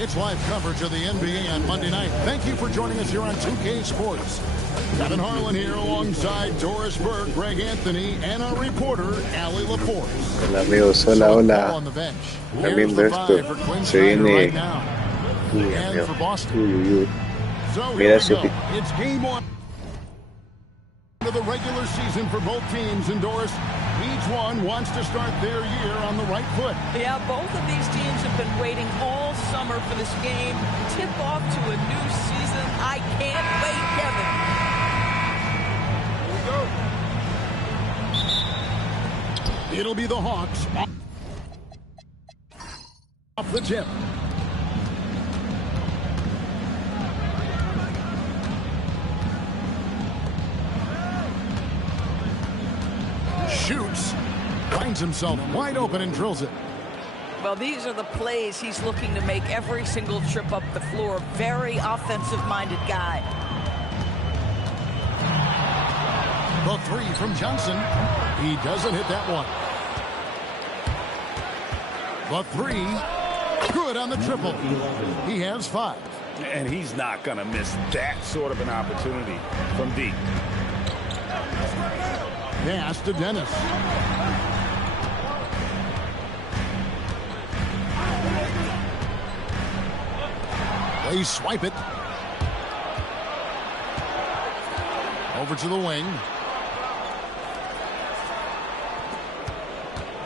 It's live coverage of the NBA on Monday night. Thank you for joining us here on 2K Sports. Kevin Harlan here alongside Doris Burke, Greg Anthony, and our reporter, Allie Laporte. Hola amigos, hola, hola. ¿Están viendo esto? Se viene... Uy, amigo. Uy. Mira ese pico. It's game one of the regular season for both teams, and Doris, each one wants to start their year on the right foot. Yeah, both of these teams have been waiting all summer for this game. Tip off to a new season. I can't wait, Kevin. Here we go. It'll be the Hawks off the tip. Shoots, finds himself wide open and drills it. Well, these are the plays he's looking to make every single trip up the floor. Very offensive-minded guy. The three from Johnson. He doesn't hit that one. The three, good on the triple. He has 5. And he's not going to miss that sort of an opportunity from deep. Pass to Dennis. They swipe it. Over to the wing.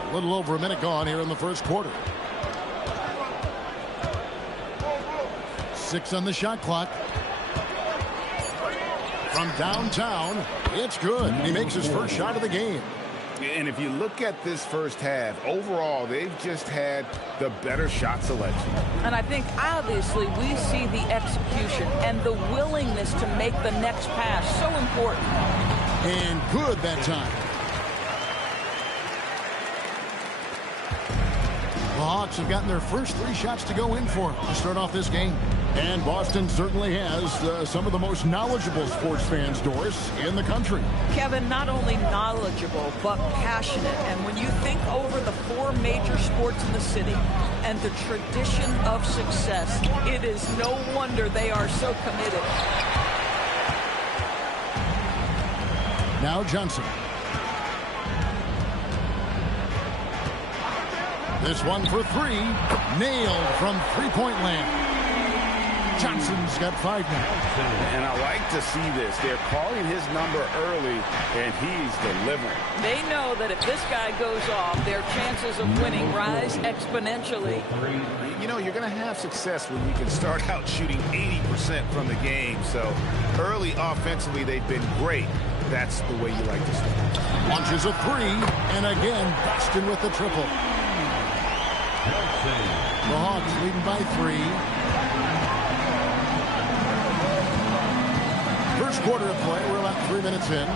A little over a minute gone here in the first quarter. 6 on the shot clock. From downtown, it's good. He makes his first shot of the game. And if you look at this first half, overall, they've just had the better shot selection. And I think, obviously, we see the execution and the willingness to make the next pass so important. And good that time. The Hawks have gotten their first 3 shots to go in for to start off this game. And Boston certainly has some of the most knowledgeable sports fans, Doris, in the country. Kevin, not only knowledgeable, but passionate. And when you think over the 4 major sports in the city and the tradition of success, it is no wonder they are so committed. Now Johnson. This one for 3. Nailed from three-point land. Johnson's got 5 now. And I like to see this. They're calling his number early, and he's delivering. They know that if this guy goes off, their chances of winning rise exponentially. You know, you're going to have success when you can start out shooting 80% from the game. So early offensively, they've been great. That's the way you like to start. Launches a 3, and again, Boston with the triple. The Hawks leading by 3. First quarter of play, we're about 3 minutes in.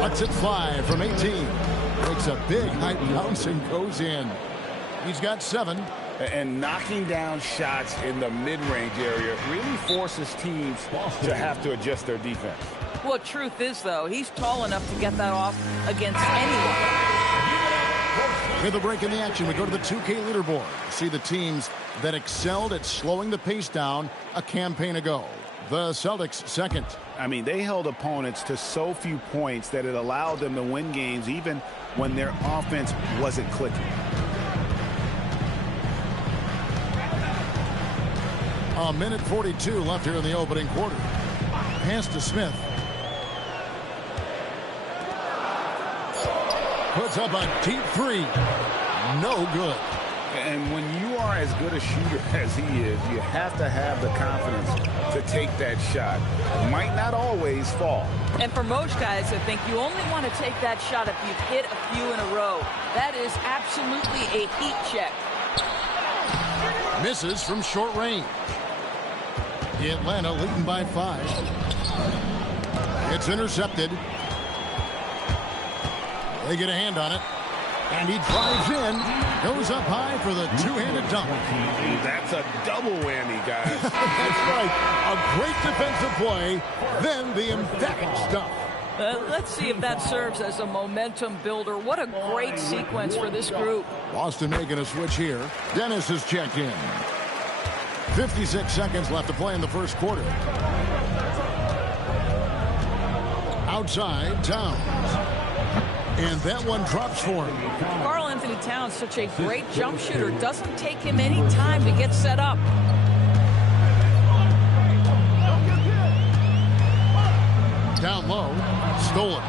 Lets it fly from 18. Makes a big high bounce and goes in. He's got 7. And knocking down shots in the mid-range area really forces teams to have to adjust their defense. Well, truth is, though, he's tall enough to get that off against anyone. With a break in the action, we go to the 2K leaderboard. See the teams that excelled at slowing the pace down a campaign ago. The Celtics second. I mean, they held opponents to so few points that it allowed them to win games even when their offense wasn't clicking. A minute 42 left here in the opening quarter. Pass to Smith. Puts up a deep 3. No good. And when you are as good a shooter as he is, you have to have the confidence to take that shot. Might not always fall. And for most guys, I think you only want to take that shot if you've hit a few in a row. That is absolutely a heat check. Misses from short range. Atlanta leading by 5. It's intercepted. They get a hand on it. And he drives in. Goes up high for the two-handed dunk. That's a double whammy, guys. That's right. A great defensive play. Then the emphatic stuff. Let's see if that serves as a momentum builder. What a great sequence for this group. Boston making a switch here. Dennis has checked in. 56 seconds left to play in the first quarter. Outside, Towns. And that one drops for him. Karl-Anthony Towns, such a great jump shooter. Doesn't take him any time to get set up. Down low, stolen.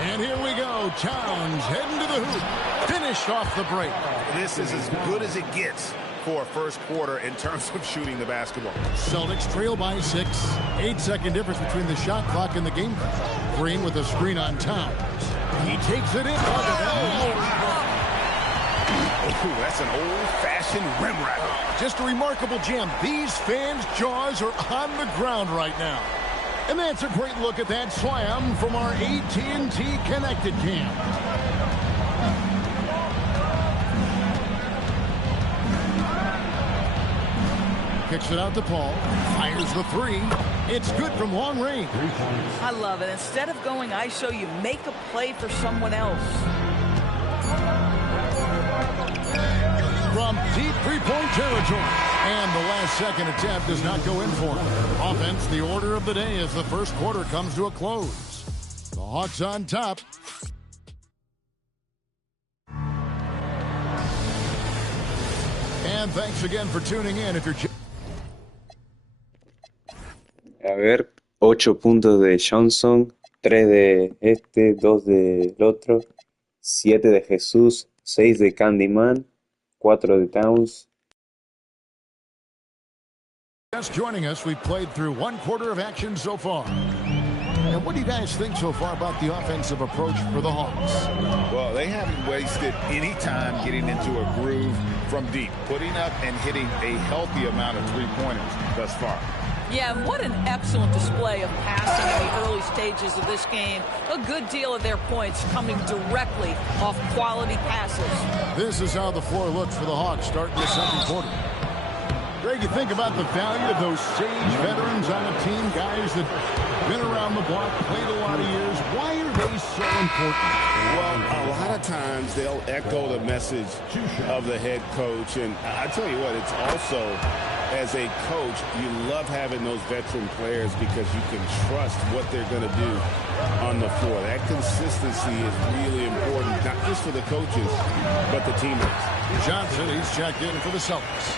And here we go. Towns heading to the hoop. Finished off the break. This is as good as it gets for a first quarter in terms of shooting the basketball. Celtics trail by 6. 8-second difference between the shot clock and the game clock. Green with a screen on Towns. He takes it in. Oh, that's an old-fashioned rim ratter. Just a remarkable jam. These fans' jaws are on the ground right now. And that's a great look at that slam from our AT&T Connected Cam. Kicks it out to Paul. Fires the three. It's good from long range. I love it. Instead of going ISO, you make a play for someone else. From deep three-point territory. And the last second attempt does not go in for him. Offense, the order of the day as the first quarter comes to a close. The Hawks on top. And thanks again for tuning in. If you're A ver, 8 puntos de Johnson, 3 de este, 2 del otro, 7 de Jesús, 6 de Candyman, 4 de Towns. just joining us, we've played through one quarter of action so far. And what do you guys think so far about the offensive approach for the Hawks? Well, they haven't wasted any time getting into a groove from deep, putting up and hitting a healthy amount of three-pointers thus far. Yeah, what an excellent display of passing in the early stages of this game. A good deal of their points coming directly off quality passes. This is how the floor looks for the Hawks starting the second quarter. Greg, you think about the value of those sage veterans on a team, guys that been around the block, played a lot of years. Why are they so important? Well, a lot of times they'll echo the message of the head coach. And I tell you what, it's also, as a coach, you love having those veteran players because you can trust what they're going to do on the floor. That consistency is really important, not just for the coaches, but the teammates. Johnson, he's checked in for the Celtics.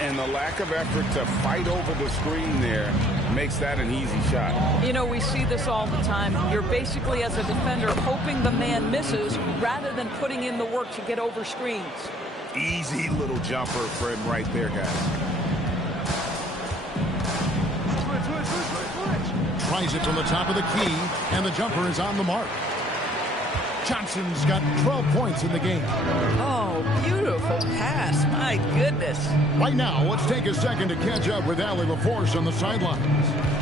And the lack of effort to fight over the screen there makes that an easy shot. You know, we see this all the time. You're basically, as a defender, hoping the man misses rather than putting in the work to get over screens. Easy little jumper for him right there, guys. Tries it from the top of the key, and the jumper is on the mark. Johnson's got 12 points in the game. Oh, beautiful pass. My goodness. Right now, let's take a second to catch up with Allie LaForce on the sidelines.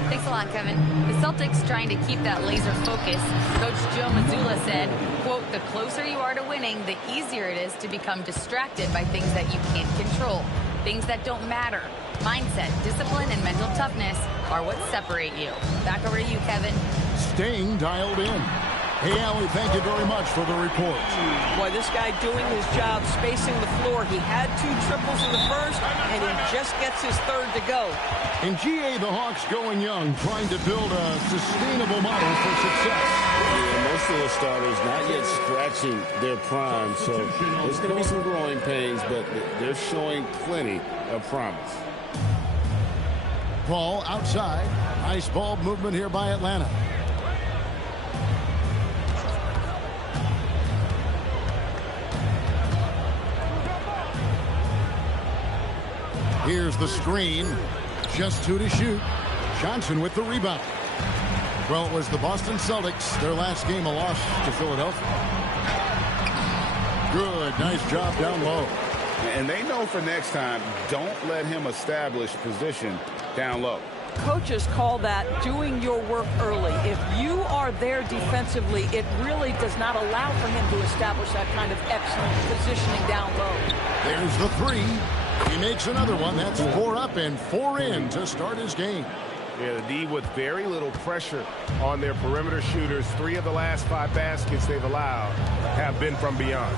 Thanks a lot, Kevin. The Celtics trying to keep that laser focus. Coach Joe Mazzulla said, quote, the closer you are to winning, the easier it is to become distracted by things that you can't control, things that don't matter. Mindset, discipline, and mental toughness are what separate you. Back over to you, Kevin. Staying dialed in. Hey, Allie, thank you very much for the report. Boy, this guy doing his job, spacing the floor. He had 2 triples in the first, and he just gets his third to go. In GA, the Hawks going young, trying to build a sustainable model for success. Yeah, most of the starters not yet scratching their prime, so there's going to be some growing pains, but they're showing plenty of promise. Paul outside. Nice ball movement here by Atlanta. Here's the screen. Just 2 to shoot. Johnson with the rebound. Well, it was the Boston Celtics. Their last game a loss to Philadelphia. Good. Nice job down low. And they know for next time, don't let him establish position down low. Coaches call that doing your work early. If you are there defensively, it really does not allow for him to establish that kind of excellent positioning down low. There's the 3. He makes another one. That's 4 up and 4 in to start his game. Yeah, the D with very little pressure on their perimeter shooters. 3 of the last 5 baskets they've allowed have been from beyond.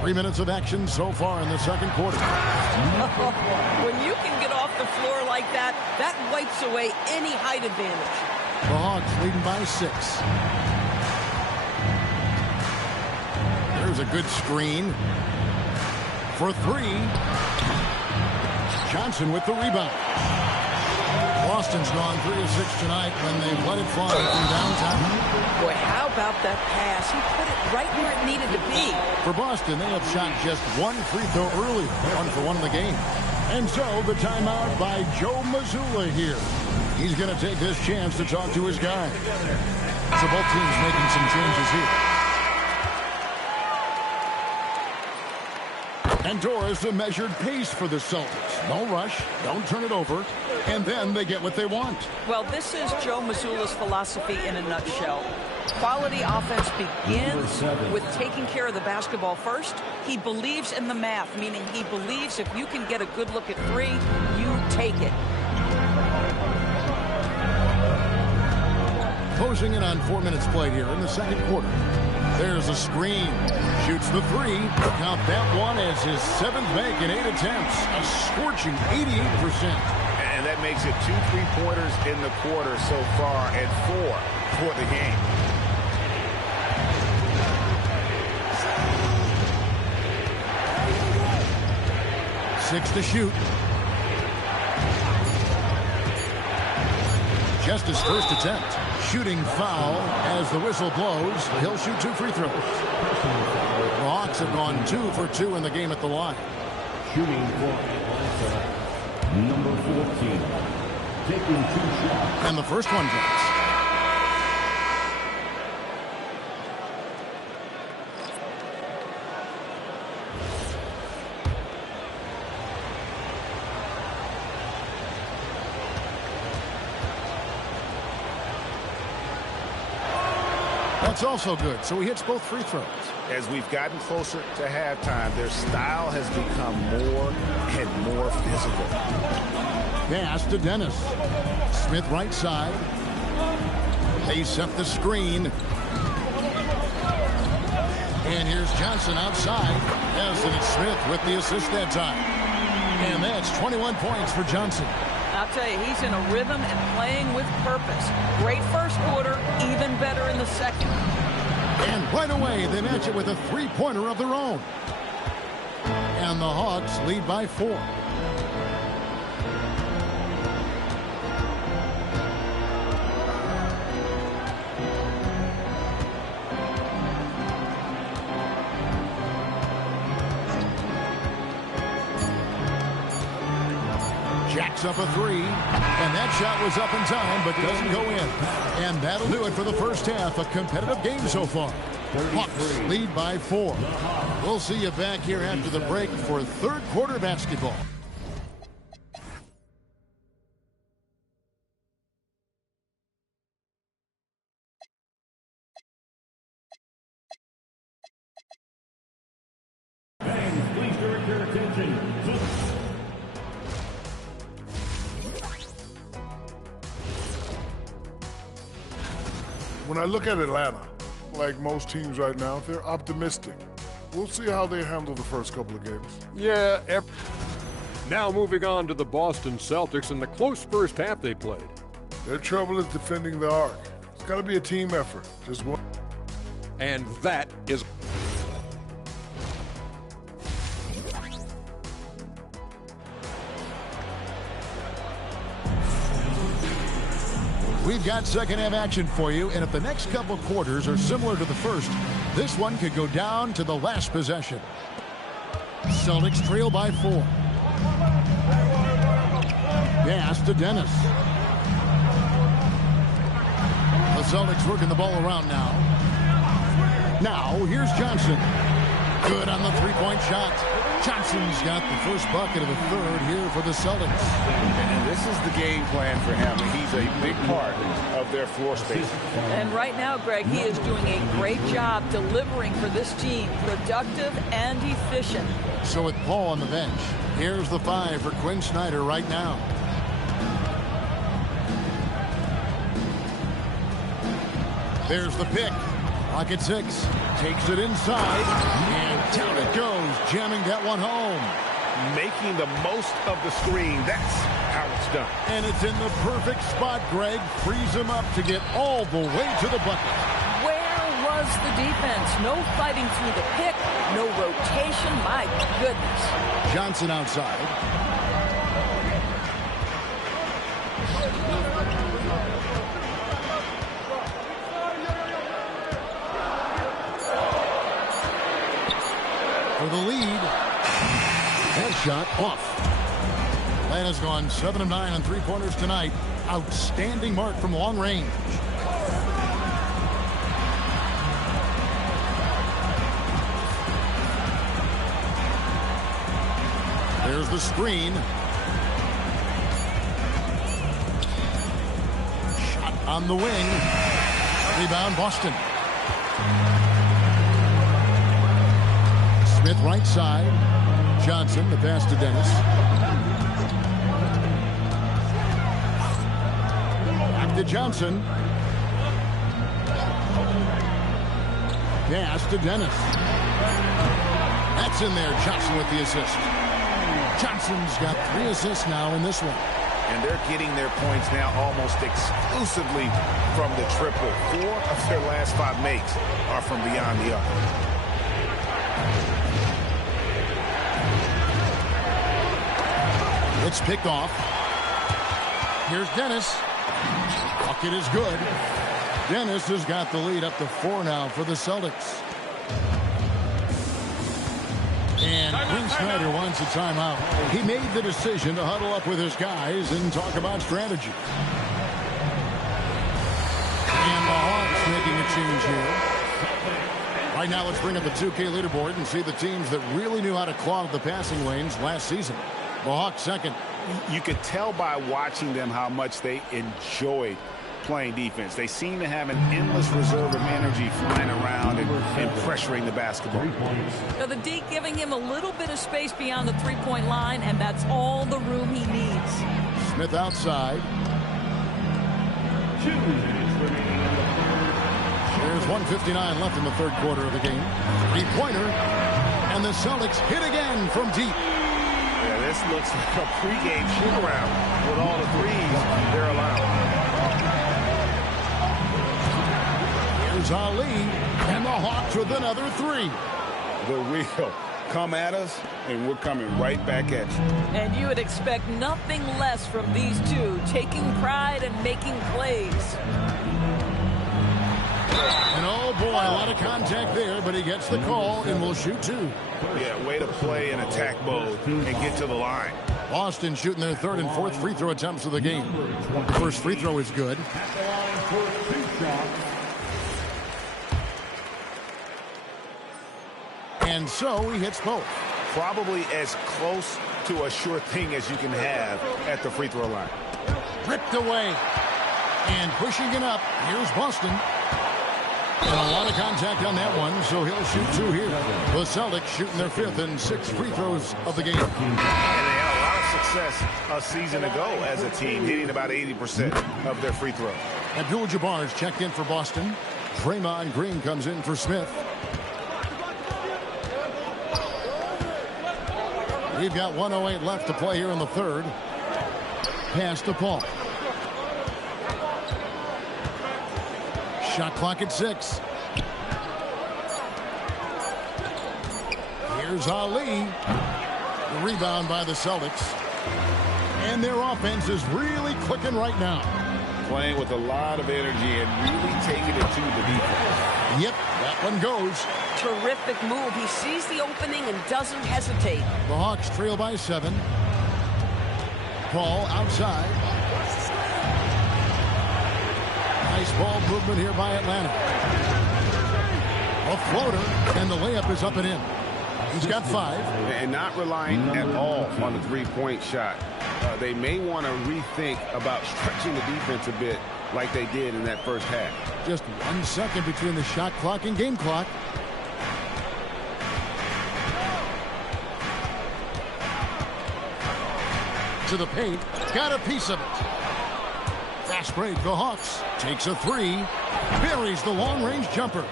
3 minutes of action so far in the second quarter. When you can get off the floor like that, that wipes away any height advantage. The Hawks leading by 6. There's a good screen for 3. Johnson with the rebound. Boston's gone 3 of 6 tonight when they've let it fly from downtown. Boy, how about that pass? He put it right where it needed to be. For Boston, they have shot just 1 free throw early, 1 for 1 in the game. And so the timeout by Joe Mazzulla here. He's going to take this chance to talk to his guy. So both teams making some changes here. And Doris, a measured pace for the Celtics. No rush, don't turn it over, and then they get what they want. Well, this is Joe Mazzulla's philosophy in a nutshell. Quality offense begins with taking care of the basketball first. He believes in the math, meaning he believes if you can get a good look at 3, you take it. Closing in on 4 minutes played here in the second quarter. There's a screen. Shoots the 3. Count that one as his 7th make in 8 attempts. A scorching 88%. And that makes it 2 3-pointers in the quarter so far and 4 for the game. Six to shoot. Just his first attempt. Shooting foul as the whistle blows. He'll shoot 2 free throws. The Hawks have gone 2 for 2 in the game at the line. Shooting for number 14. Taking 2 shots. And the first one drops. That's also good, so he hits both free throws. As we've gotten closer to halftime, their style has become more and more physical. Pass to Dennis. Smith right side. They set the screen. And here's Johnson outside. Yes, and it's Smith with the assist that time. And that's 21 points for Johnson. I'll tell you, he's in a rhythm and playing with purpose. Great first quarter, even better in the second. And right away, they match it with a 3-pointer of their own. And the Hawks lead by 4. Jacks up a 3, and that shot was up in time, but doesn't go in. And that'll do it for the first half. A competitive game so far. Hawks lead by 4. We'll see you back here after the break for third quarter basketball. Fans, please direct your attention to When I look at Atlanta, like most teams right now, they're optimistic. We'll see how they handle the first couple of games. Yeah. Now moving on to the Boston Celtics and the close first half they played. Their trouble is defending the arc. It's got to be a team effort. Just one. And that is... We've got second half action for you, and if the next couple quarters are similar to the first, this one could go down to the last possession. Celtics trail by 4. Pass to Dennis. The Celtics working the ball around now. Now, here's Johnson. Good on the three-point shot. Johnson's got the first bucket of the third here for the Celtics. And this is the game plan for him. He's a big part of their floor space. And right now, Greg, he is doing a great job delivering for this team. Productive and efficient. So with Paul on the bench, here's the 5 for Quinn Snyder right now. There's the pick. Pocket 6. Takes it inside. And down it goes. Jamming that one home. Making the most of the screen. That's how it's done. And it's in the perfect spot, Greg. Frees him up to get all the way to the bucket. Where was the defense? No fighting through the pick. No rotation. My goodness. Johnson outside. For the lead. That shot off. Atlanta's gone 7 of 9 on three-pointers tonight. Outstanding mark from long range. There's the screen. Shot on the wing. Rebound Boston. Smith right side. Johnson, the pass to Dennis. Back to Johnson. Pass to Dennis. That's in there. Johnson with the assist. Johnson's got 3 assists now in this one. And they're getting their points now almost exclusively from the triple. 4 of their last 5 makes are from beyond the arc. It's picked off. Here's Dennis. Bucket is good. Dennis has got the lead up to 4 now for the Celtics. And Quinn Snyder wants a timeout. He made the decision to huddle up with his guys and talk about strategy. And the Hawks making a change here. Right now, let's bring up the 2K leaderboard and see the teams that really knew how to clog the passing lanes last season. The Hawks second. You could tell by watching them how much they enjoyed playing defense. They seem to have an endless reserve of energy flying around and pressuring the basketball. Now the D giving him a little bit of space beyond the three-point line, and that's all the room he needs. Smith outside. There's 1:59 left in the third quarter of the game. Three-pointer. And the Celtics hit again from deep. Yeah, this looks like a pregame shoot-around with all the threes they're allowing. Here's Ali, and the Hawks with another 3. The real come at us, and we're coming right back at you. And you would expect nothing less from these two, taking pride and making plays. And oh boy, a lot of contact there, but he gets the call and will shoot 2. Yeah, way to play in attack mode and get to the line. Boston shooting their 3rd and 4th free throw attempts of the game. The first free throw is good. And so he hits both. Probably as close to a sure thing as you can have at the free throw line. Ripped away. And pushing it up. Here's Boston. And a lot of contact on that one, so he'll shoot 2 here. The Celtics shooting their 5th and 6th free throws of the game. And they had a lot of success a season ago as a team, hitting about 80% of their free throws. Abdul-Jabbar's checked in for Boston. Draymond Green comes in for Smith. We've got 1:08 left to play here in the third. Pass to Paul. Shot clock at 6. Here's Ali. The rebound by the Celtics. And their offense is really clicking right now. Playing with a lot of energy and really taking it to the defense. Yep, that one goes. Terrific move. He sees the opening and doesn't hesitate. The Hawks trail by 7. Paul outside. Nice ball movement here by Atlanta. A floater, and the layup is up and in. He's got 5. And not relying at all on the three-point shot. They may want to rethink about stretching the defense a bit like they did in that first half. Just 1 second between the shot clock and game clock. To the paint. Got a piece of it. Fast break, the Hawks. Takes a 3. Buries the long-range jumper.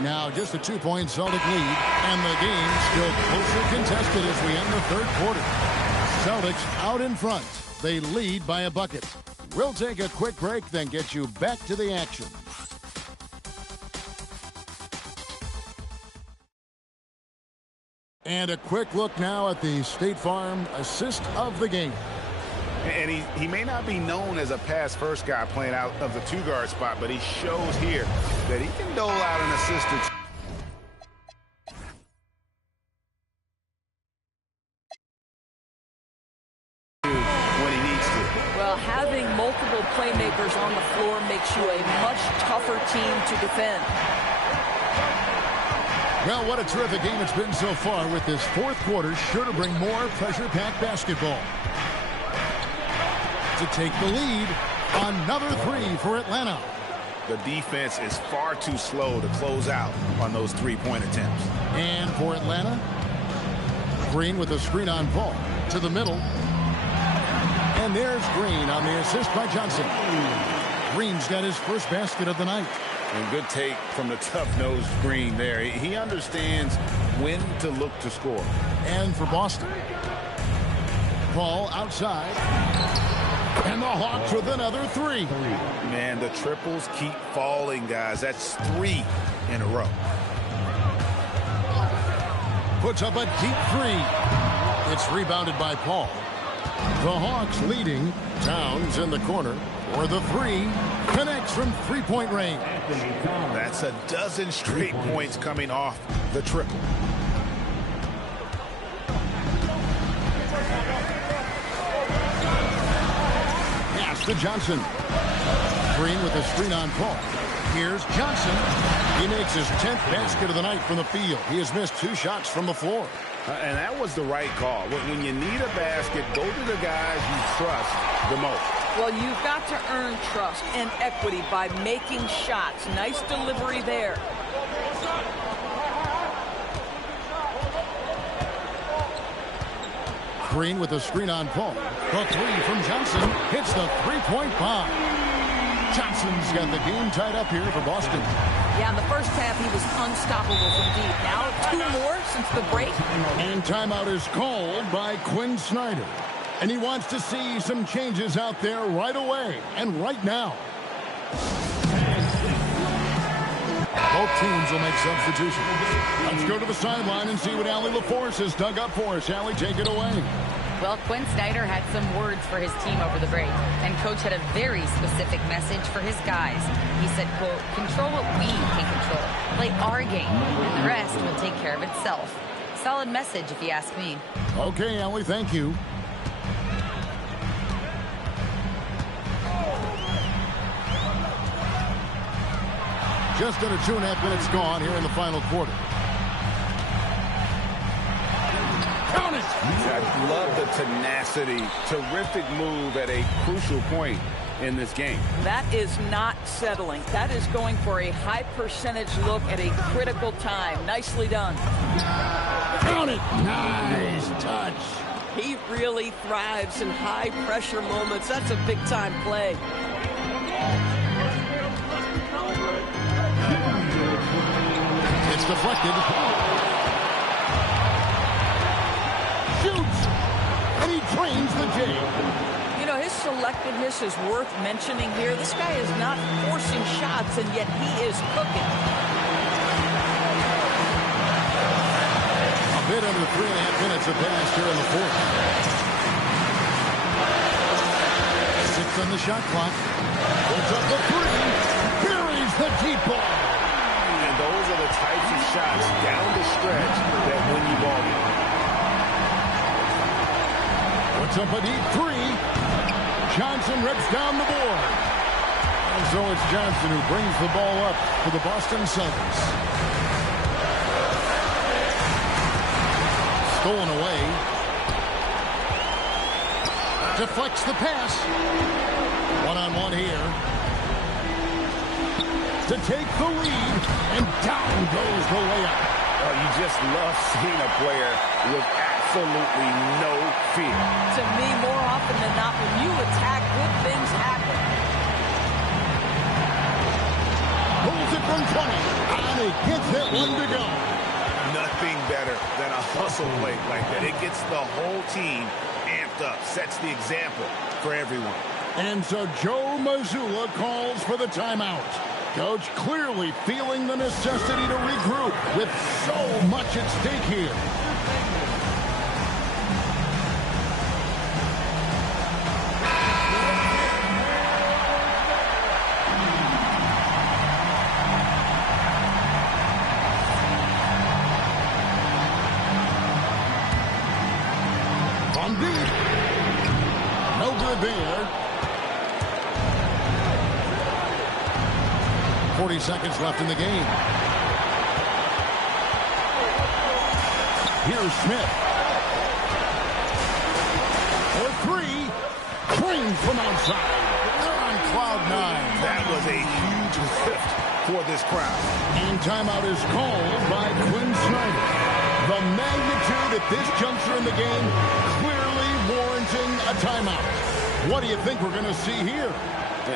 Now just a 2-point Celtic lead. And the game still closely contested as we end the third quarter. Celtics out in front. They lead by a bucket. We'll take a quick break, then get you back to the action. And a quick look now at the State Farm assist of the game. And he may not be known as a pass-first guy playing out of the two-guard spot, but he shows here that he can dole out an assist. When he needs to. Well, having multiple playmakers on the floor makes you a much tougher team to defend. Well, what a terrific game it's been so far, with this fourth quarter sure to bring more pressure-packed basketball. To take the lead, another 3 for Atlanta. The defense is far too slow to close out on those three-point attempts. And for Atlanta, Green with a screen on Paul. To the middle. And there's Green on the assist by Johnson. Green's got his first basket of the night. And good take from the tough-nosed Green there. He understands when to look to score. And for Boston, Paul outside. And the Hawks with another 3. Man, the triples keep falling, guys. That's 3 in a row. Puts up a deep 3. It's rebounded by Paul. The Hawks leading. Towns in the corner for the 3. Connects from three-point range. That's a dozen straight points coming off the triple. Pass to Johnson. Green with a screen on Paul. Here's Johnson. He makes his 10th basket of the night from the field. He has missed 2 shots from the floor. And that was the right call. When you need a basket, go to the guys you trust the most. Well, you've got to earn trust and equity by making shots. Nice delivery there. Green with a screen on Paul. The 3 from Johnson hits the three-point bomb. Johnson's got the game tied up here for Boston. Yeah, in the first half, he was unstoppable from deep. Now, 2 more since the break. And timeout is called by Quinn Snyder. And he wants to see some changes out there right away and right now. Both teams will make substitutions. Let's go to the sideline and see what Allie LaForce has dug up for us. Allie, take it away. Well, Quinn Snyder had some words for his team over the break, and Coach had a very specific message for his guys. He said, quote, control what we can control. Play our game, and the rest will take care of itself. Solid message, if you ask me. Okay, Allie, thank you. Just under 2.5 minutes gone here in the final quarter. Count it! I love the tenacity. Terrific move at a crucial point in this game. That is not settling. That is going for a high percentage look at a critical time. Nicely done. Count it! Nice touch. He really thrives in high pressure moments. That's a big time play. It's deflected. Shoots! And he drains the J. You know, his selectiveness is worth mentioning here. This guy is not forcing shots, and yet he is cooking. A bit under 3.5 minutes have passed here in the fourth. 6 on the shot clock. Puts up the 3. Buries the deep ball. And those are the types of shots down the stretch that win you ball games. Puts up a deep 3. Johnson rips down the board. And so it's Johnson who brings the ball up for the Boston Celtics. stolen away. Deflects the pass. One-on-one here. To take the lead, and down goes the layup. Oh, you just love seeing a player with absolutely no fear. To me, more often than not, when you attack, good things happen. Pulls it from 20, and he gets that one to go. Nothing better than a hustle play like that. It gets the whole team amped up, sets the example for everyone. And so Joe Mazzulla calls for the timeout. Coach clearly feeling the necessity to regroup with so much at stake here. From deep. No good there. 40 seconds left in the game. Here's Smith. For three. Clean from outside. They're on cloud nine. That was a huge lift for this crowd. And timeout is called by Quinn Snyder. The magnitude at this juncture in the game clearly warranting a timeout. What do you think we're going to see here?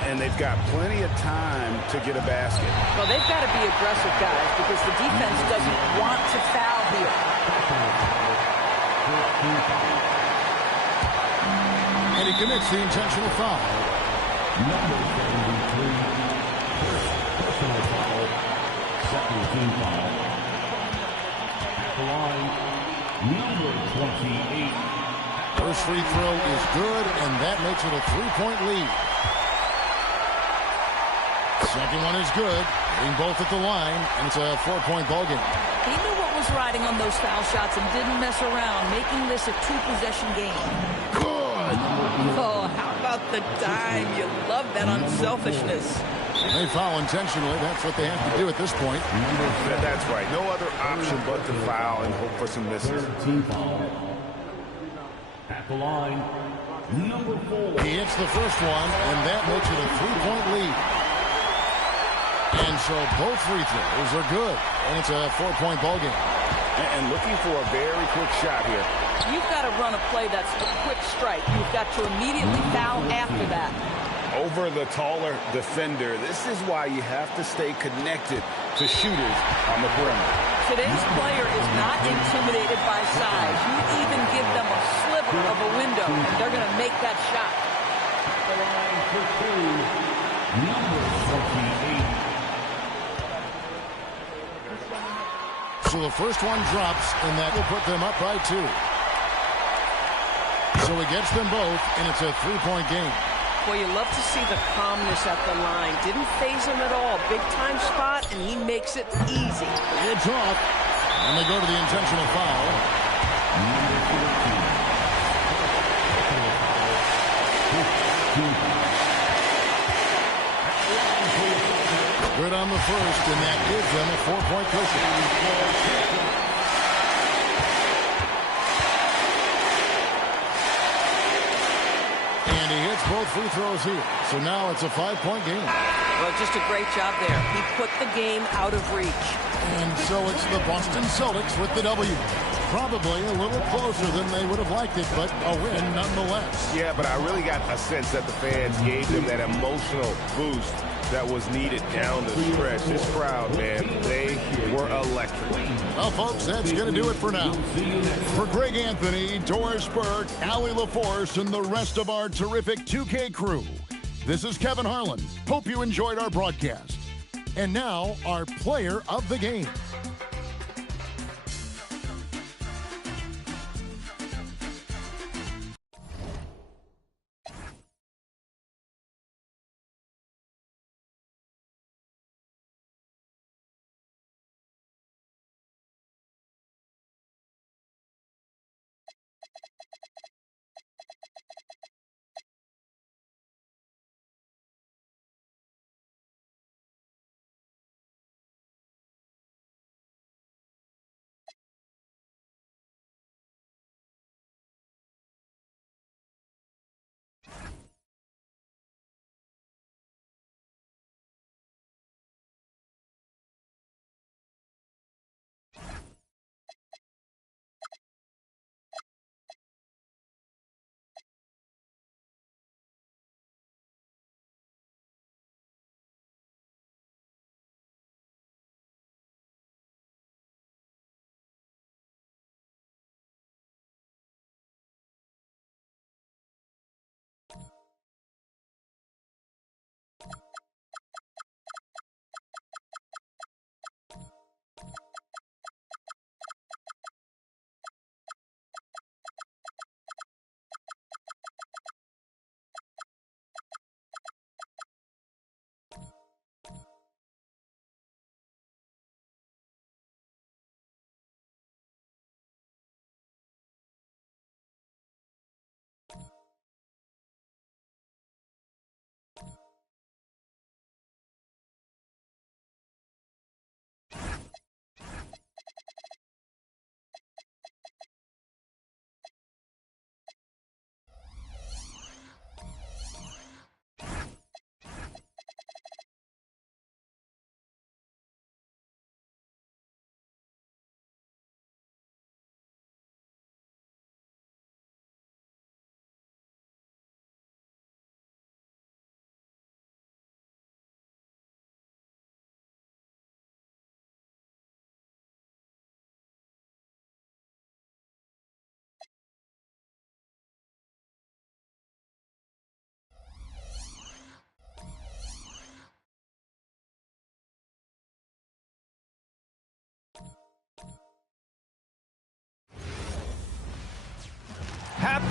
And they've got plenty of time to get a basket. Well, they've got to be aggressive, guys, because the defense doesn't want to foul here. And he commits the intentional foul. Number 73. First personal foul. Second team foul. At the line, number 28. First free throw is good, and that makes it a three-point lead. Second one is good. Hitting both at the line, and it's a four-point ball game. He knew what was riding on those foul shots and didn't mess around, making this a two-possession game. Good. Oh, how about the dime? You love that unselfishness. They foul intentionally. That's what they have to do at this point. That's right. No other option but to foul and hope for some misses. Third team foul. At the line, number 4. He hits the first one, and that makes it a three-point lead. And so both free throws are good, and it's a four-point ball game. And looking for a very quick shot here. You've got to run a play that's a quick strike. You've got to immediately foul after that. Over the taller defender. This is why you have to stay connected to shooters on the perimeter. Today's player is not intimidated by size. You even give them a sliver of a window, and they're going to make that shot. The line for 2. Number 28. So the first one drops, and that will put them up by 2. So he gets them both, and it's a three-point game. Well, you love to see the calmness at the line. Didn't faze him at all. Big-time spot, and he makes it easy. It's off, and they go to the intentional foul. Good on the first, and that gives them a four-point cushion. And he hits both free throws here. So now it's a 5-point game. Well, just a great job there. He put the game out of reach. And so it's the Boston Celtics with the W. Probably a little closer than they would have liked it, but a win nonetheless. Yeah, but I really got a sense that the fans gave them that emotional boost that was needed down the stretch. This crowd, man, they were electric. Well, folks, that's going to do it for now. For Greg Anthony, Doris Burke, Allie LaForce, and the rest of our terrific 2K crew, this is Kevin Harlan. Hope you enjoyed our broadcast. And now, our player of the game.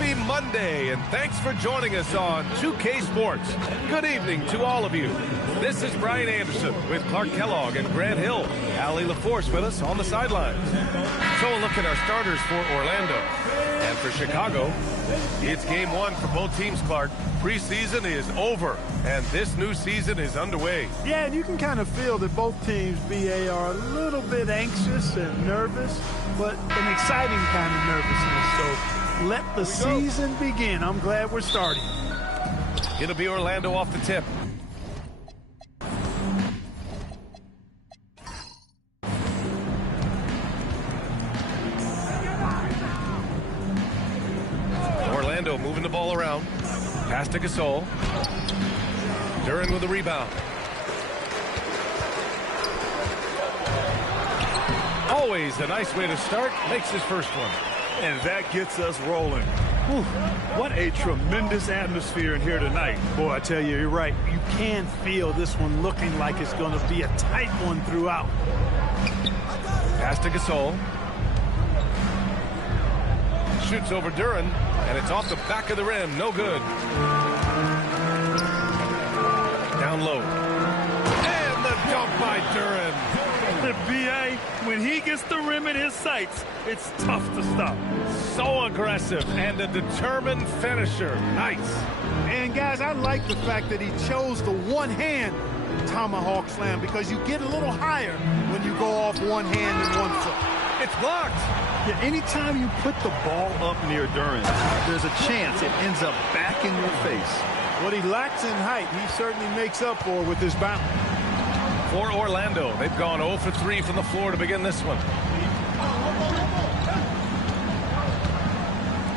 Happy Monday, and thanks for joining us on 2K Sports. Good evening to all of you. This is Brian Anderson with Clark Kellogg and Grant Hill. Allie LaForce with us on the sidelines. So a look at our starters for Orlando. And for Chicago, it's game one for both teams, Clark. Preseason is over, and this new season is underway. Yeah, and you can kind of feel that both teams, BA, are a little bit anxious and nervous, but an exciting kind of nervousness. So let the season begin. I'm glad we're starting. It'll be Orlando off the tip. Orlando moving the ball around. Pass to Gasol. Duren with the rebound. Always a nice way to start. Makes his first one. And that gets us rolling. Whew, what a tremendous atmosphere in here tonight. Boy, I tell you, you're right. You can feel this one looking like it's going to be a tight one throughout. Pass to Gasol. Shoots over Duren, and it's off the back of the rim. No good. Down low. And the dunk by Duren. The BA, when he gets the rim in his sights, it's tough to stop. So aggressive and a determined finisher. Nice. And guys, I like the fact that he chose the one-hand tomahawk slam because you get a little higher when you go off one hand and one foot. It's blocked. Yeah, anytime you put the ball up near Duren, there's a chance it ends up back in your face. What he lacks in height, he certainly makes up for with his bounce. For Orlando, they've gone 0 for 3 from the floor to begin this one.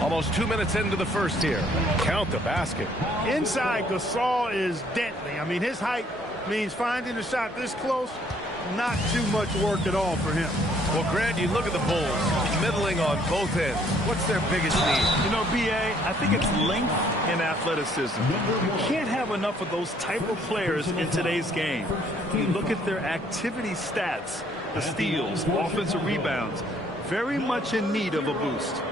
Almost 2 minutes into the first here. Count the basket. Inside, Gasol is deadly. I mean, his height means finding a shot this close, not too much work at all for him. Well, Grant, you look at the Bulls, middling on both ends. What's their biggest need? You know, BA, I think it's length and athleticism. You can't have enough of those type of players in today's game. You look at their activity stats, the steals, offensive rebounds, very much in need of a boost.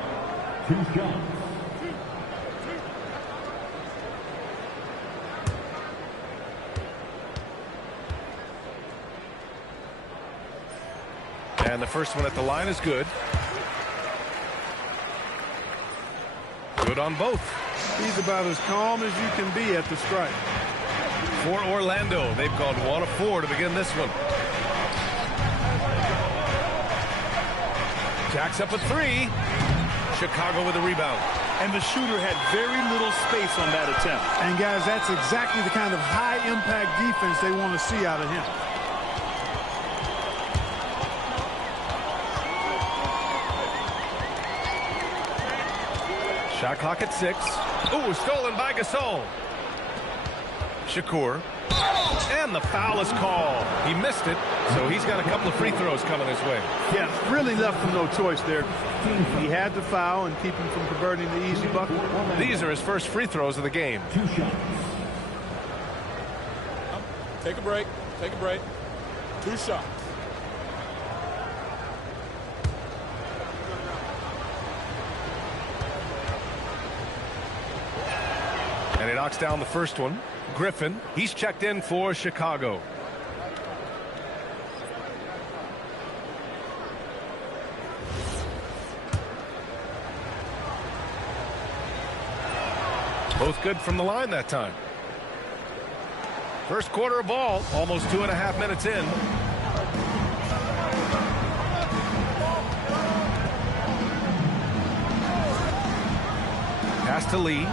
And the first one at the line is good. Good on both. He's about as calm as you can be at the strike. For Orlando, they've gone 1 of 4 to begin this one. Jacks up a 3. Chicago with a rebound. And the shooter had very little space on that attempt. And guys, that's exactly the kind of high-impact defense they want to see out of him. Shot clock at 6. Ooh, stolen by Gasol. Shakur. And the foul is called. He missed it, so he's got a couple of free throws coming his way. Yeah, really left him no choice there. He had to foul and keep him from converting the easy bucket. These are his first free throws of the game. Take a break. Take a break. 2 shots. And he knocks down the first one. Griffin, he's checked in for Chicago. Both good from the line that time. First quarter of ball, almost 2.5 minutes in. Pass to Lee.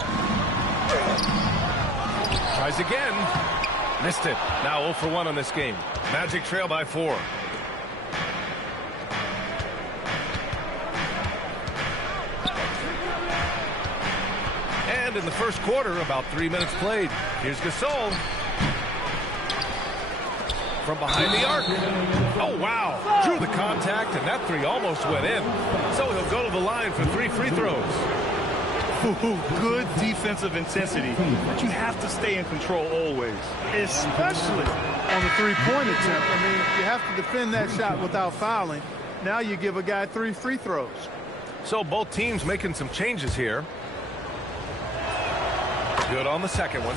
Tries again. Missed it. Now 0 for 1 on this game. Magic trail by 4. And in the first quarter, about 3 minutes played. Here's Gasol. From behind the arc. Oh, wow. Drew the contact, and that 3 almost went in. So he'll go to the line for 3 free throws. Good defensive intensity, but you have to stay in control always, especially on the three-point attempt. I mean, you have to defend that shot without fouling. Now you give a guy 3 free throws. So both teams making some changes here. Good on the second one.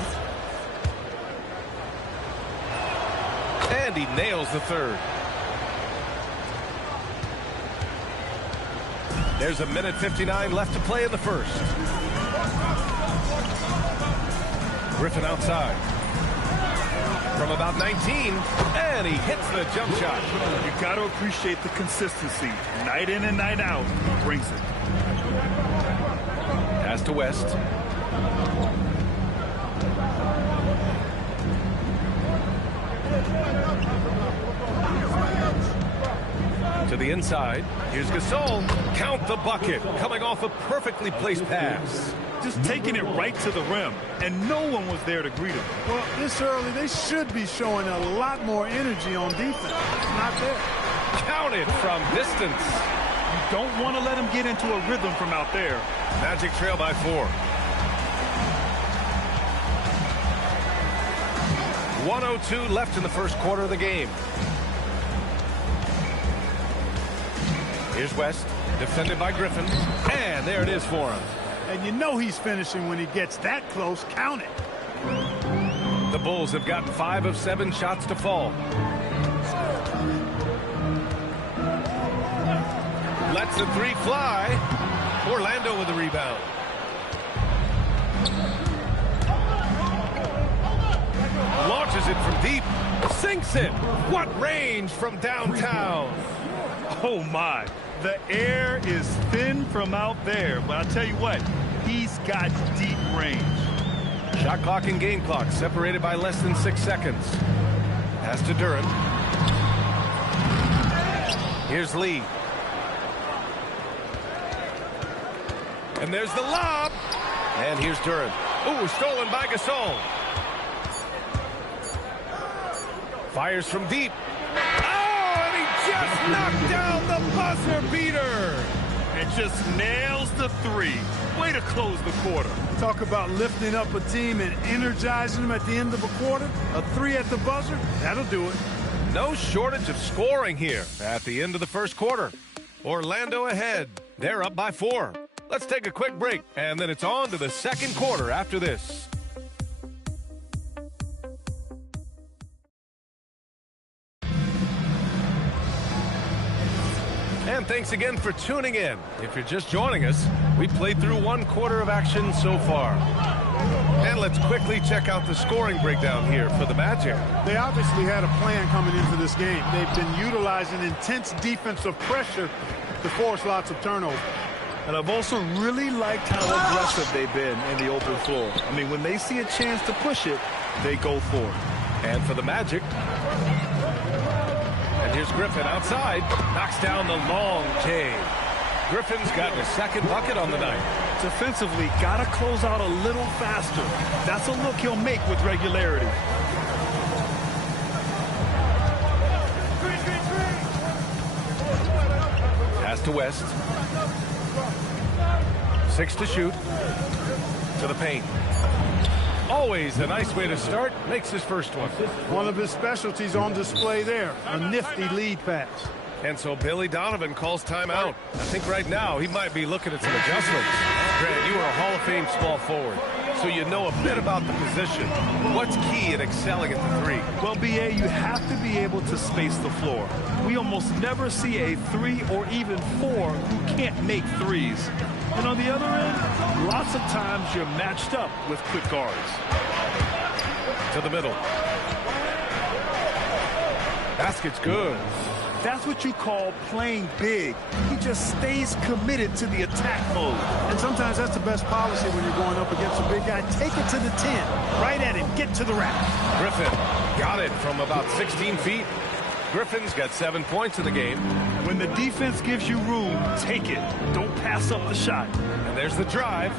And he nails the third. There's 1:59 left to play in the first. Griffin outside. From about 19, and he hits the jump shot. You got to appreciate the consistency. Night in and night out, he brings it. Pass to West. To the inside. Here's Gasol. Count the bucket. Coming off a perfectly placed pass. Just taking it right to the rim, and no one was there to greet him. Well, this early, they should be showing a lot more energy on defense. It's not there. Count it from distance. You don't want to let him get into a rhythm from out there. Magic trail by 4. 1:02 left in the first quarter of the game. Here's West, defended by Griffin, and there it is for him. And you know he's finishing when he gets that close. Count it. The Bulls have got 5 of 7 shots to fall. Lets the 3 fly. Orlando with the rebound. Launches it from deep. Sinks it. What range from downtown. Oh, my. The air is thin from out there, but I tell you what, he's got deep range. Shot clock and game clock separated by less than 6 seconds. Pass to Duran. Here's Lee. And there's the lob. And here's Duran. Ooh, stolen by Gasol. Fires from deep. Just knocked down the buzzer beater. And just nails the 3. Way to close the quarter. Talk about lifting up a team and energizing them at the end of a quarter. A 3 at the buzzer, that'll do it. No shortage of scoring here at the end of the first quarter. Orlando ahead. They're up by 4. Let's take a quick break, and then it's on to the second quarter after this. And thanks again for tuning in. If you're just joining us, we played through 1 quarter of action so far. And let's quickly check out the scoring breakdown here for the Magic. They obviously had a plan coming into this game. They've been utilizing intense defensive pressure to force lots of turnovers. And I've also really liked how aggressive they've been in the open floor. I mean, when they see a chance to push it, they go for it. And for the Magic, and here's Griffin outside, knocks down the long J. Griffin's gotten a second bucket on the night. Defensively, got to close out a little faster. That's a look he'll make with regularity. Pass to West. 6 to shoot. To the paint. Always a nice way to start. Makes his first one. One of his specialties on display there. A nifty lead pass. And so Billy Donovan calls timeout. I think right now he might be looking at some adjustments. Grant, you are a Hall of Fame small forward, so you know a bit about the position. What's key in excelling at the 3? Well, B.A., you have to be able to space the floor. We almost never see a 3 or even 4 who can't make 3s. And on the other end, lots of times you're matched up with quick guards. To the middle. Basket's good. That's what you call playing big. He just stays committed to the attack mode. And sometimes that's the best policy when you're going up against a big guy. Take it to the 10. Right at him. Get to the rack. Griffin got it from about 16 feet. Griffin's got 7 points in the game. When the defense gives you room, take it. Don't pass up the shot. And there's the drive.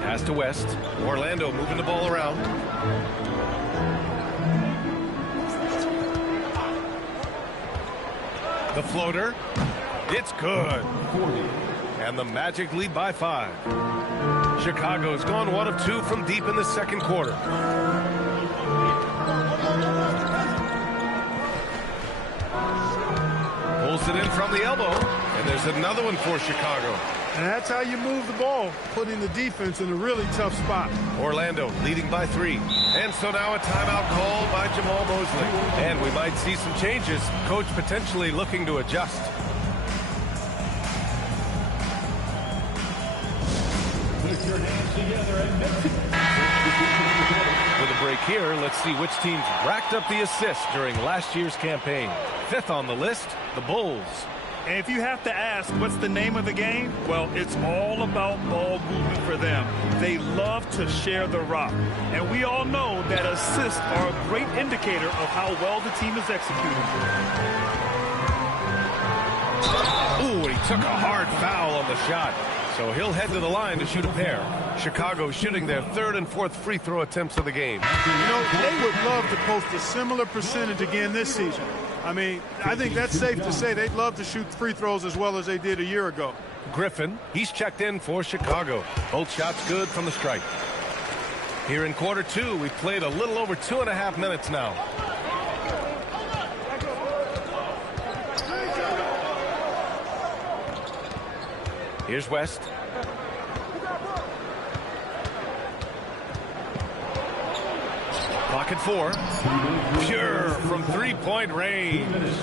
Pass to West. Orlando moving the ball around. The floater. It's good. And the Magic lead by 5. Chicago's gone 1 of 2 from deep in the second quarter. Pulls it in from the elbow. And there's another one for Chicago. And that's how you move the ball, putting the defense in a really tough spot. Orlando leading by 3. And so now a timeout called by Jamal Mosley. And we might see some changes. Coach potentially looking to adjust. Put your hands together and with a break here, let's see which teams racked up the assists during last year's campaign. 5th on the list, the Bulls. And if you have to ask what's the name of the game, well, it's all about ball movement for them. They love to share the rock. And we all know that assists are a great indicator of how well the team is executing. Ooh, he took a hard foul on the shot. So he'll head to the line to shoot a pair. Chicago shooting their 3rd and 4th free throw attempts of the game. You know, they would love to post a similar percentage again this season. I mean, I think that's safe to say they'd love to shoot free throws as well as they did a year ago. Griffin, he's checked in for Chicago. Both shots good from the stripe. Here in quarter 2, we've played a little over 2.5 minutes now. Here's West. Clock at 4. Pure from three-point range.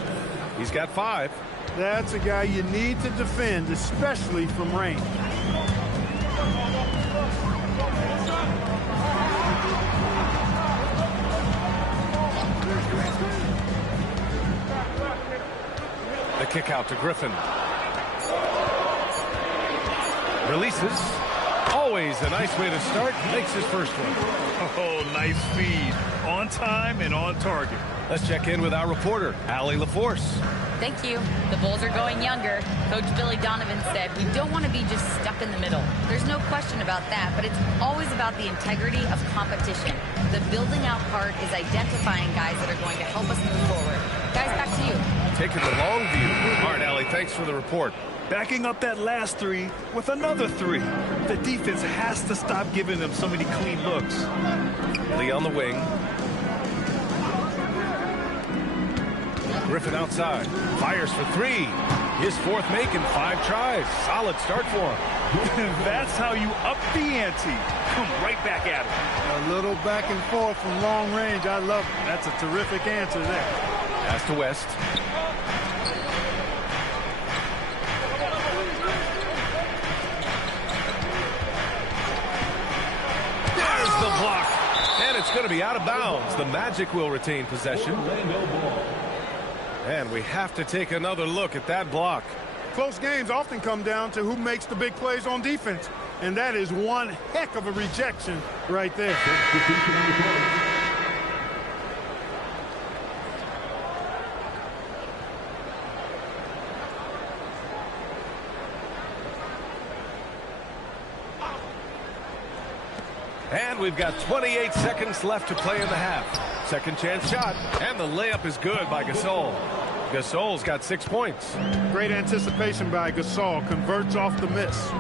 He's got 5. That's a guy you need to defend, especially from range. The kick out to Griffin. Releases. Always a nice way to start. Makes his first one. Oh, nice feed. On time and on target. Let's check in with our reporter, Allie LaForce. Thank you. The Bulls are going younger. Coach Billy Donovan said, we don't want to be just stuck in the middle. There's no question about that, but it's always about the integrity of competition. The building out part is identifying guys that are going to help us move forward. Guys, back to you. Taking the long view. All right, Allie, thanks for the report. Backing up that last 3 with another 3. The defense has to stop giving them so many clean looks. Lee on the wing. Griffin outside. Fires for 3. His 4th make in 5 tries. Solid start for him. That's how you up the ante. Come right back at him. A little back and forth from long range. I love it. That's a terrific answer there. Pass to West. There's the block. And it's going to be out of bounds. The Magic will retain possession. And we have to take another look at that block. Close games often come down to who makes the big plays on defense. And that is one heck of a rejection right there. And we've got 28 seconds left to play in the half. Second chance shot, and the layup is good by Gasol. Gasol's got 6 points. Great anticipation by Gasol. Converts off the miss.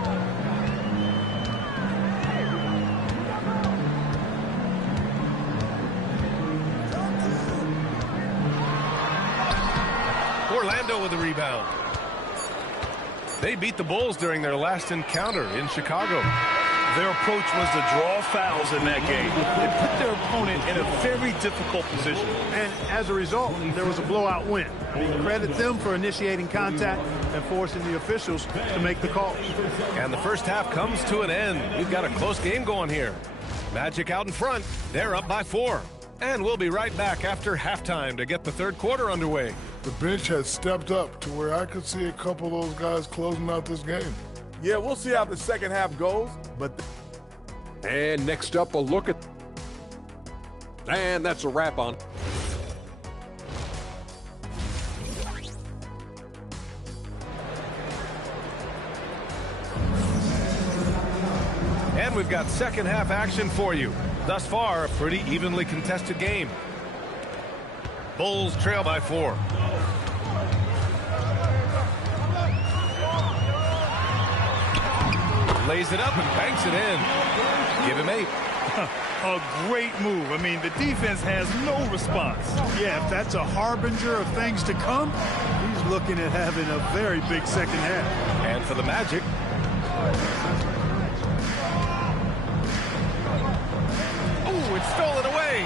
Orlando with the rebound. They beat the Bulls during their last encounter in Chicago. Their approach was to draw fouls in that game. They put their opponent in a very difficult position. And as a result, there was a blowout win. I mean, credit them for initiating contact and forcing the officials to make the call. And the first half comes to an end. We've got a close game going here. Magic out in front. They're up by 4. And we'll be right back after halftime to get the third quarter underway. The bench has stepped up to where I could see a couple of those guys closing out this game. Yeah, we'll see how the second half goes, but... And next up, a look at... And that's a wrap on... And we've got second half action for you. Thus far, a pretty evenly contested game. Bulls trail by 4. Lays it up and banks it in. Give him 8. A great move. I mean, the defense has no response. Yeah, if that's a harbinger of things to come, he's looking at having a very big second half. And for the Magic, Ooh, it's stolen away.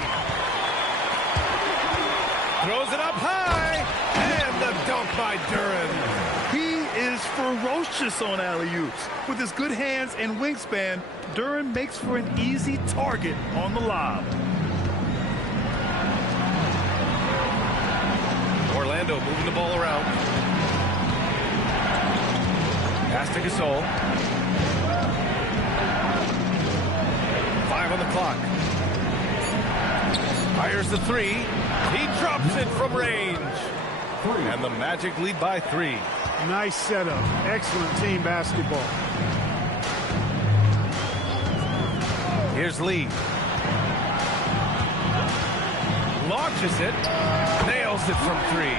Throws it up high. And the dunk by Duren. He is ferocious on alley-oops. With his good hands and wingspan, Duren makes for an easy target on the lob. Orlando moving the ball around. Pass to Gasol. 5 on the clock. Fires the three. He drops it from range. And the Magic lead by 3. Nice setup. Excellent team basketball. Here's Lee. Launches it. Nails it from 3.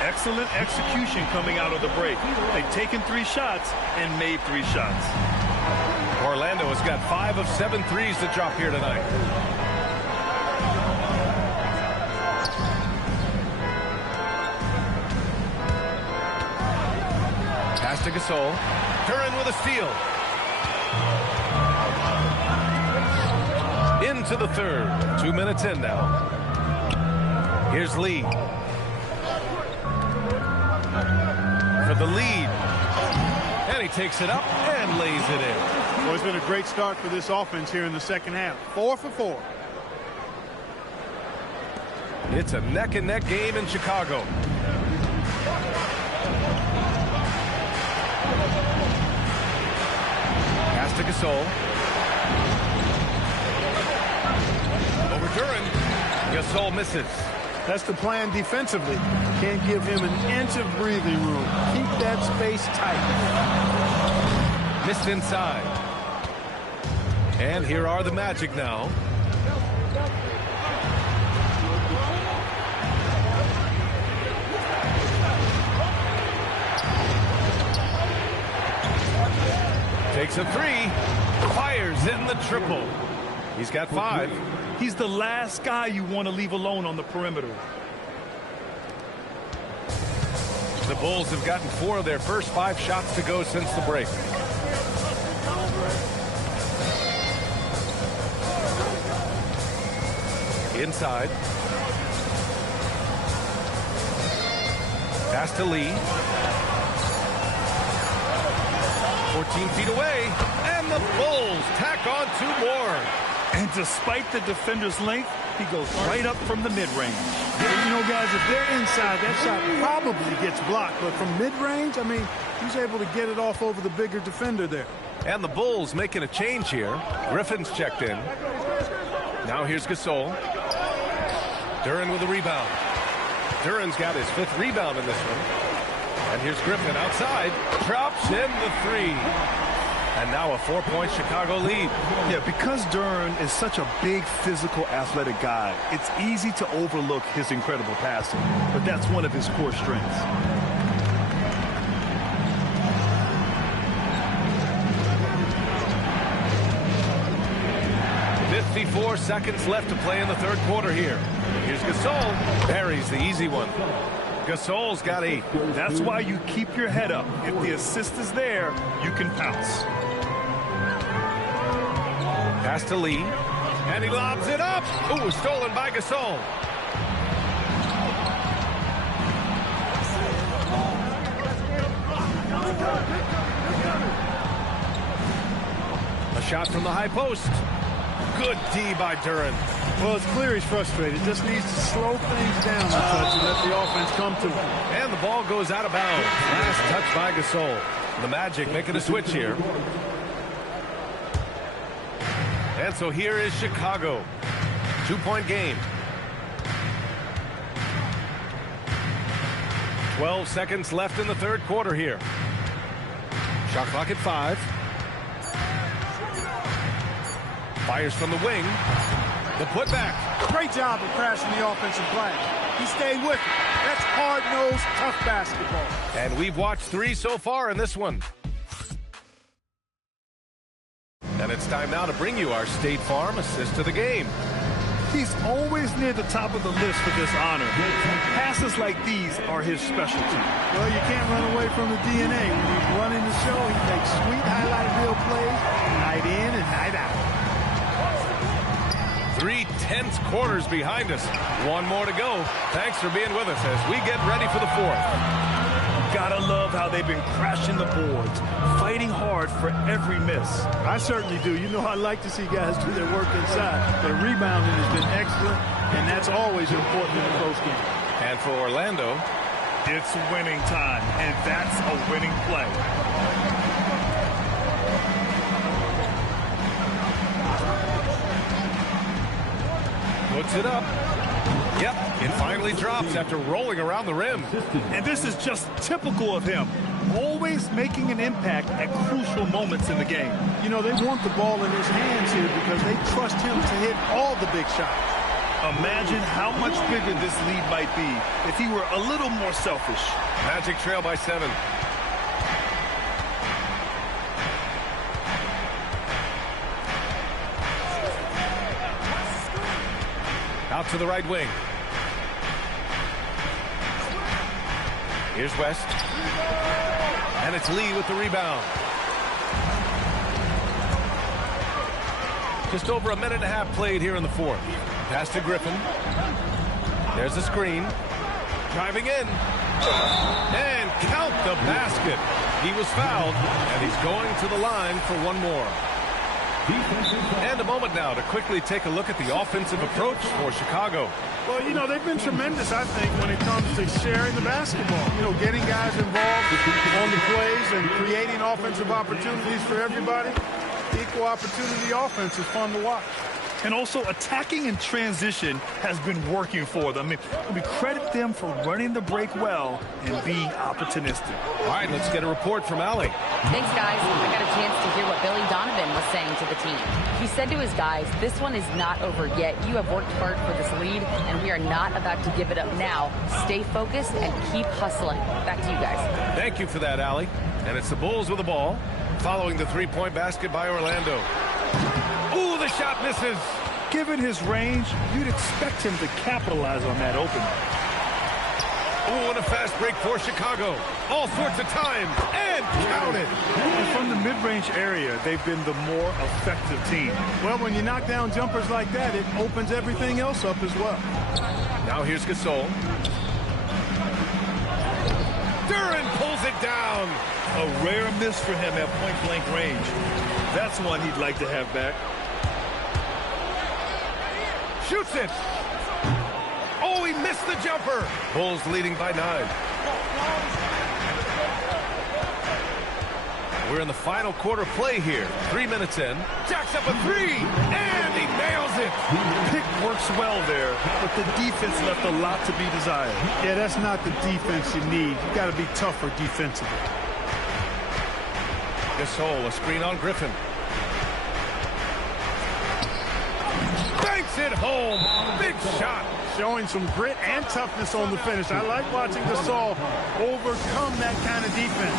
Excellent execution coming out of the break. They've taken 3 shots and made 3 shots. Orlando has got 5 of 7 threes to drop here tonight. Pass to Gasol. Duren with a steal. Into the third. 2 minutes in now. Here's Lee. For the lead. And he takes it up and lays it in. Well, it's been a great start for this offense here in the second half. 4 for 4. It's a neck-and-neck game in Chicago. Pass to Gasol. Over Duren. Gasol misses. That's the plan defensively. Can't give him an inch of breathing room. Keep that space tight. Missed inside. And here are the Magic now. Takes a 3. Fires in the triple. He's got 5. He's the last guy you want to leave alone on the perimeter. The Bulls have gotten 4 of their first 5 shots to go since the break. Inside. Pass to Lee. 14 feet away. And the Bulls tack on 2 more. And despite the defender's length, he goes right up from the mid-range. You know, guys, if they're inside, that shot probably gets blocked. But from mid-range, I mean, he's able to get it off over the bigger defender there. And the Bulls making a change here. Griffin's checked in. Now here's Gasol. Duren with a rebound. Duren's got his 5th rebound in this one. And here's Griffin outside. Drops in the 3. And now a 4-point Chicago lead. Yeah, because Duren is such a big, physical, athletic guy, it's easy to overlook his incredible passing. But that's one of his core strengths. .54 seconds left to play in the third quarter here. Here's Gasol. Buries the easy one. Gasol's got 8. That's why you keep your head up. If the assist is there, you can pounce. Pass to Lee. And he lobs it up. Ooh, stolen by Gasol. A shot from the high post. Good D by Duren. Well, it's clear he's frustrated. Just needs to slow things down a touch and let the offense come to him. And the ball goes out of bounds. Last touch by Gasol. The Magic making a switch here. And so here is Chicago. 2-point game. 12 seconds left in the third quarter here. Shot clock at 5. Fires from the wing. The putback. Great job of crashing the offensive play. He stayed with it. That's hard-nosed, tough basketball. And we've watched 3 so far in this one. And it's time now to bring you our State Farm assist to the game. He's always near the top of the list for this honor. Passes like these are his specialty. Well, you can't run away from the DNA. When he's running the show, he makes sweet highlight reel plays night in and night out. 3 tense quarters behind us. One more to go. Thanks for being with us as we get ready for the fourth. Gotta love how they've been crashing the boards, fighting hard for every miss. I certainly do. You know, I like to see guys do their work inside. Their rebounding has been excellent, and that's always important in a close game. And for Orlando, it's winning time, and that's a winning play. Puts it up. Yep, it finally drops after rolling around the rim. And this is just typical of him. Always making an impact at crucial moments in the game. You know, they want the ball in his hands here because they trust him to hit all the big shots. Imagine how much bigger this lead might be if he were a little more selfish. Magic trail by 7. Out to the right wing. Here's West. And it's Lee with the rebound. Just over a minute and a half played here in the fourth. Pass to Griffin. There's a screen. Driving in. And count the basket. He was fouled, and he's going to the line for one more. And a moment now to quickly take a look at the offensive approach for Chicago. Well, you know, they've been tremendous, I think, when it comes to sharing the basketball. You know, getting guys involved on the plays and creating offensive opportunities for everybody. Equal opportunity offense is fun to watch. And also attacking in transition has been working for them. I mean, we credit them for running the break well and being opportunistic. All right, let's get a report from Allie. Thanks, guys. I got a chance to hear what Billy Donovan was saying to the team. He said to his guys, this one is not over yet. You have worked hard for this lead, and we are not about to give it up now. Stay focused and keep hustling. Back to you guys. Thank you for that, Allie. And it's the Bulls with the ball, following the three-point basket by Orlando. Ooh, the shot misses. Given his range, you'd expect him to capitalize on that opening. Oh, and a fast break for Chicago. All sorts of time, and count it. And from the mid-range area, they've been the more effective team. Well, when you knock down jumpers like that, it opens everything else up as well. Now here's Gasol. Duran pulls it down. A rare miss for him at point-blank range. That's one he'd like to have back. Shoots it. Oh, he missed the jumper. Bulls leading by 9. We're in the final quarter play here. 3 minutes in. Jacks up a 3, and he nails it. Pick works well there, but the defense left a lot to be desired. Yeah, that's not the defense you need. You got to be tougher defensively. Gasol, a screen on Griffin. Banks it home. Big shot. Showing some grit and toughness on the finish. I like watching Gasol overcome that kind of defense.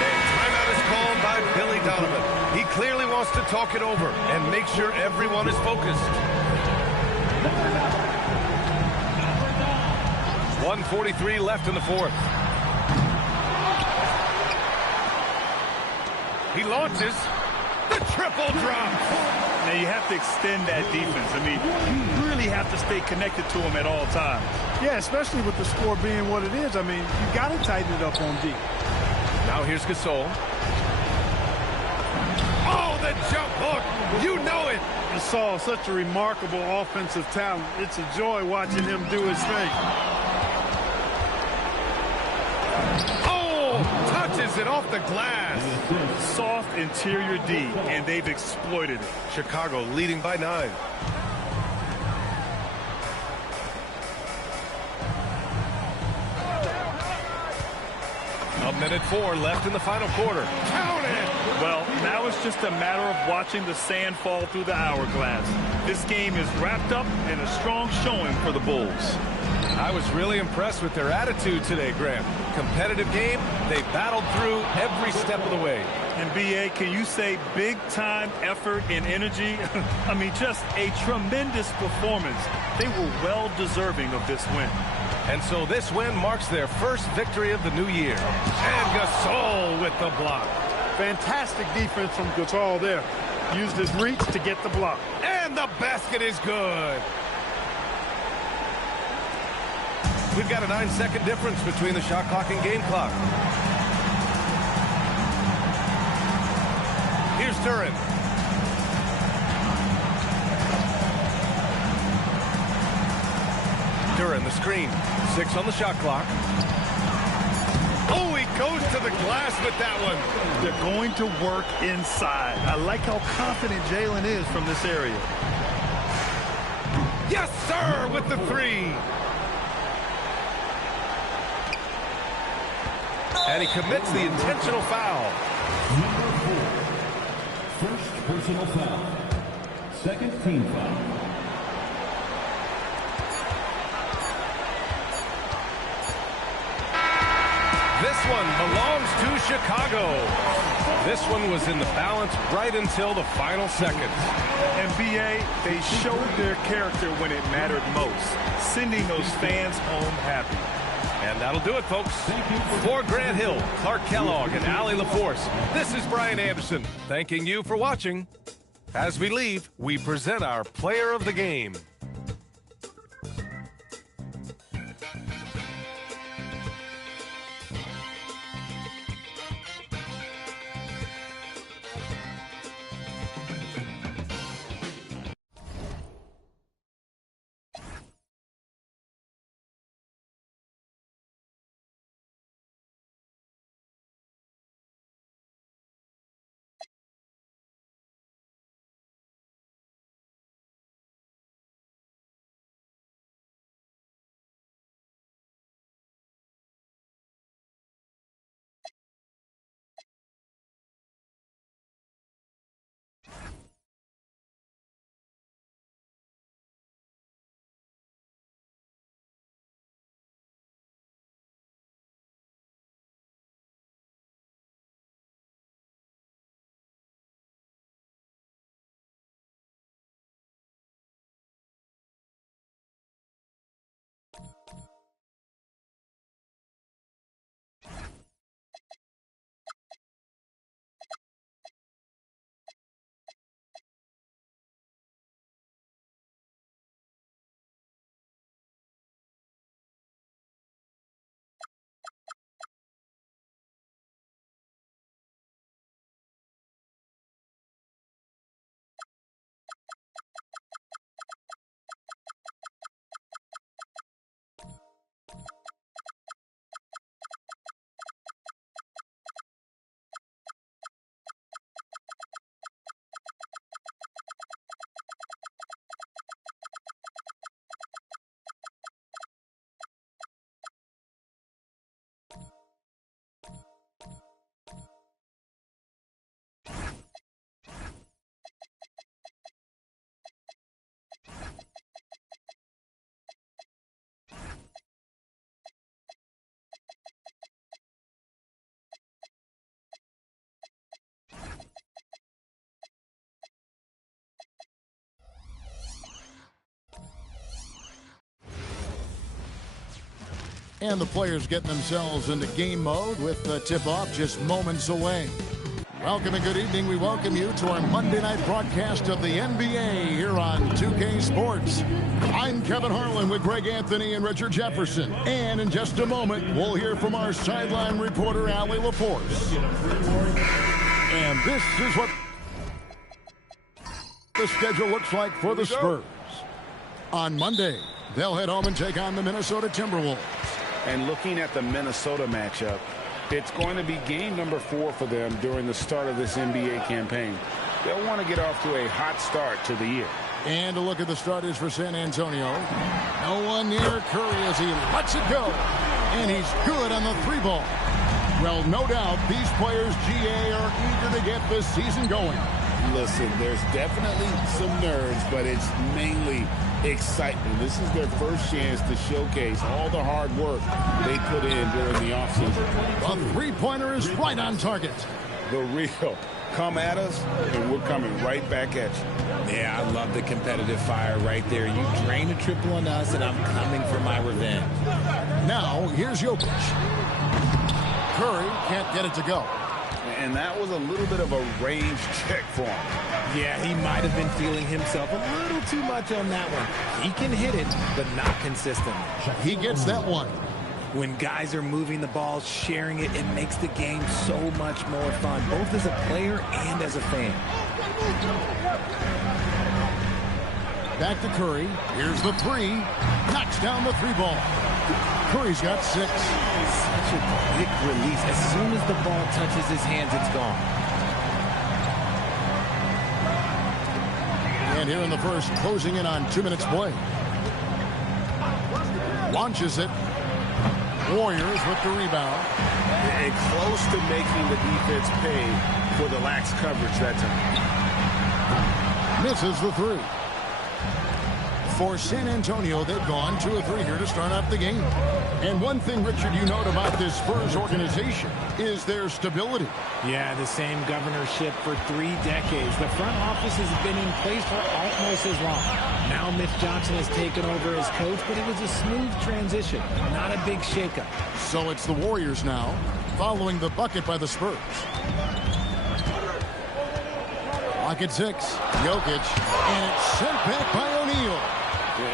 And timeout is called by Billy Donovan. He clearly wants to talk it over and make sure everyone is focused. 1:43 left in the fourth. He launches. The triple drop. Now, you have to extend that defense. I mean, you really have to stay connected to him at all times. Yeah, especially with the score being what it is. I mean, you got to tighten it up on D. Now here's Gasol. Oh, the jump hook. You know it. Gasol, such a remarkable offensive talent. It's a joy watching him do his thing. Touches it off the glass. Soft interior D, and they've exploited it. Chicago leading by 9. A minute 4 left in the final quarter. Count it! Well, now it's just a matter of watching the sand fall through the hourglass. This game is wrapped up in a strong showing for the Bulls. I was really impressed with their attitude today, Graham. Competitive game, they battled through every step of the way. And B.A., can you say big-time effort and energy? I mean, just a tremendous performance. They were well-deserving of this win. And so this win marks their first victory of the new year. And Gasol with the block. Fantastic defense from Gasol there. Used his reach to get the block. And the basket is good. We've got a 9-second difference between the shot clock and game clock. Here's Turin. Turin, the screen. 6 on the shot clock. Oh, he goes to the glass with that one. They're going to work inside. I like how confident Jalen is from this area. Yes, sir, with the 3. And he commits the intentional foul. Number 4. First personal foul. Second team foul. This one belongs to Chicago. This one was in the balance right until the final seconds. And B.A., they showed their character when it mattered most, sending those fans home happy. And that'll do it, folks. For Grant Hill, Clark Kellogg, and Allie LaForce, this is Brian Anderson, thanking you for watching. As we leave, we present our player of the game. And the players getting themselves into game mode with the tip-off just moments away. Welcome and good evening. We welcome you to our Monday night broadcast of the NBA here on 2K Sports. I'm Kevin Harlan with Greg Anthony and Richard Jefferson. And in just a moment, we'll hear from our sideline reporter, Allie LaForce. And this is what the schedule looks like for the Spurs. On Monday, they'll head home and take on the Minnesota Timberwolves. And looking at the Minnesota matchup, it's going to be game number 4 for them during the start of this NBA campaign. They'll want to get off to a hot start to the year. And a look at the starters for San Antonio. No one near Curry as he lets it go. And he's good on the 3-ball. Well, no doubt these players, GA, are eager to get this season going. Listen, there's definitely some nerves, but it's mainly excitement. This is their first chance to showcase all the hard work they put in during the offseason. The 3-pointer is right on target. the real. Come at us, and we're coming right back at you. Yeah, I love the competitive fire right there. You drain a triple on us, and I'm coming for my revenge. Now, here's Jokic. Curry can't get it to go. And that was a little bit of a range check for him. Yeah, he might have been feeling himself a little too much on that one. He can hit it, but not consistently. He gets that one. When guys are moving the ball, sharing it, it makes the game so much more fun, both as a player and as a fan. Back to Curry. Here's the three. Knocks down the three ball. Curry's got 6. Such a quick release. As soon as the ball touches his hands, it's gone. And here in the first, closing in on 2 minutes play. Launches it. Warriors with the rebound. And close to making the defense pay for the lax coverage that time. Misses the three. For San Antonio, they've gone 2 of 3 here to start out the game. And one thing, Richard, you note about this Spurs organization is their stability. Yeah, the same governorship for 3 decades. The front office has been in place for almost as long. Now Mitch Johnson has taken over as coach, but it was a smooth transition, not a big shakeup. So it's the Warriors now, following the bucket by the Spurs. Lock at 6. Jokic, and it's sent back by O'Neal.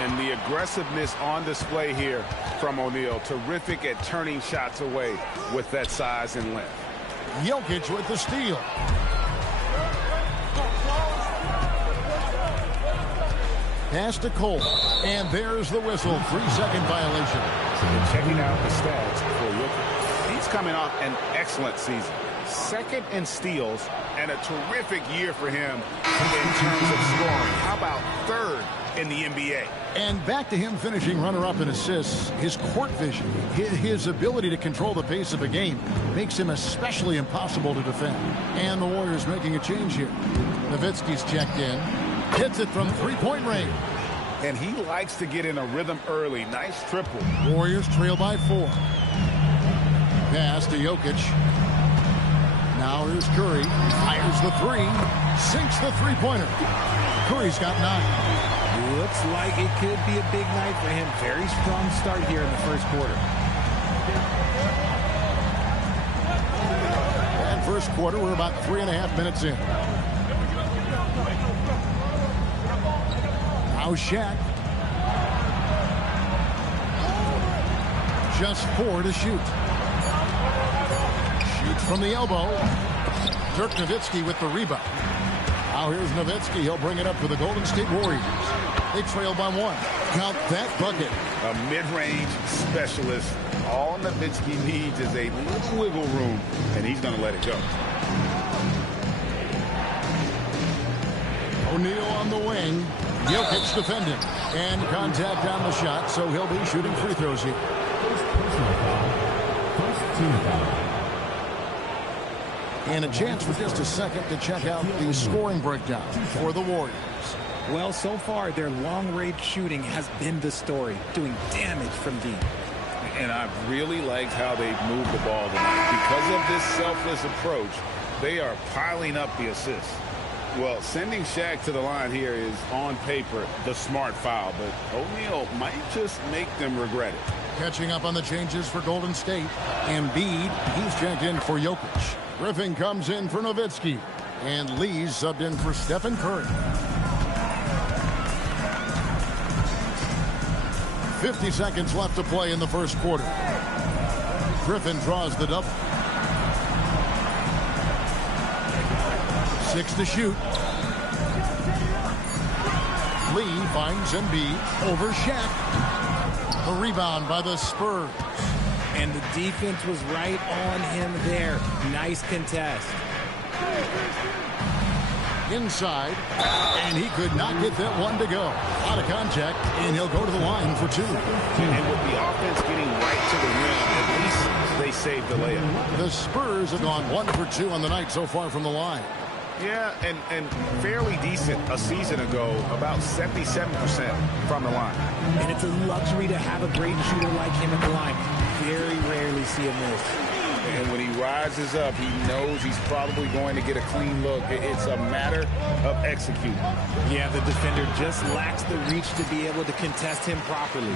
And the aggressiveness on display here from O'Neal. Terrific at turning shots away with that size and length. Jokic with the steal. Pass to Cole. And there's the whistle. 3-second violation. And checking out the stats for Jokic. He's coming off an excellent season. 2nd in steals and a terrific year for him in terms of scoring. How about 3rd in the NBA? And back to him finishing runner-up in assists. His court vision, his ability to control the pace of a game makes him especially impossible to defend. And the Warriors making a change here. Nowitzki's checked in. Hits it from 3-point range. And he likes to get in a rhythm early. Nice triple. Warriors trail by 4. Pass to Jokic. Now here's Curry. Fires the 3. Sinks the three-pointer. Curry's got 9. Looks like it could be a big night for him. Very strong start here in the first quarter. And first quarter, we're about 3.5 minutes in. Now Shaq. Just 4 to shoot. Shoots from the elbow. Dirk Nowitzki with the rebound. Now here's Nowitzki. He'll bring it up for the Golden State Warriors. They trail by 1. Count that bucket. A mid-range specialist. All Nowitzki needs is a little wiggle room, and he's going to let it go. O'Neal on the wing. Jokic defending. And contact on the shot, so he'll be shooting free throws here. And a chance for just a second to check out the scoring breakdown for the Warriors. Well, so far, their long-range shooting has been the story, doing damage from deep. And I've really liked how they've moved the ball tonight. Because of this selfless approach, they are piling up the assists. Well, sending Shaq to the line here is, on paper, the smart foul. But O'Neal might just make them regret it. Catching up on the changes for Golden State. Embiid, he's checked in for Jokic. Griffin comes in for Nowitzki. And Lee's subbed in for Stephen Curry. 50 seconds left to play in the first quarter. Griffin draws the double. 6 to shoot. Lee finds Embiid over Shaq. The rebound by the Spurs. And the defense was right on him there. Nice contest. Inside, and he could not get that one to go. Out of contact, and he'll go to the line for 2. And with the offense getting right to the rim, at least they saved the layup. The Spurs have gone 1 for 2 on the night so far from the line. Yeah, and fairly decent a season ago, about 77% from the line. And it's a luxury to have a great shooter like him at the line. Very rarely see a miss. And when he rises up, he knows he's probably going to get a clean look. It's a matter of executing. Yeah, the defender just lacks the reach to be able to contest him properly.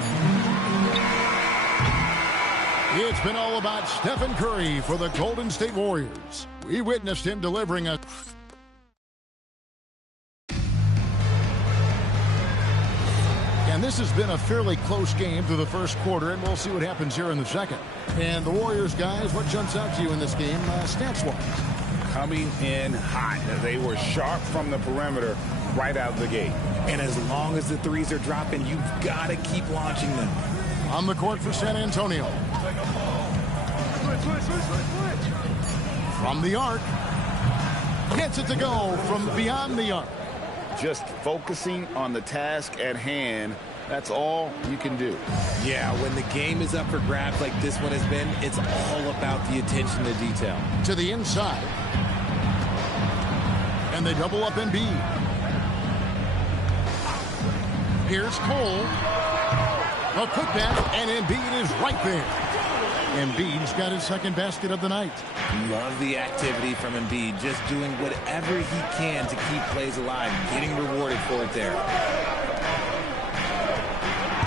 It's been all about Stephen Curry for the Golden State Warriors. We witnessed him delivering a... And this has been a fairly close game through the first quarter, and we'll see what happens here in the second. And the Warriors, guys, what jumps out to you in this game, stats-wise? Coming in hot. They were sharp from the perimeter right out of the gate. And as long as the threes are dropping, you've got to keep launching them. On the court for San Antonio. From the arc. Gets it to go from beyond the arc. Just focusing on the task at hand, that's all you can do. Yeah, when the game is up for grabs like this one has been, it's all about the attention to detail. To the inside. And they double up Embiid. Here's Cole. A putback, and Embiid is right there. Embiid's got his second basket of the night. Love the activity from Embiid, just doing whatever he can to keep plays alive, getting rewarded for it there.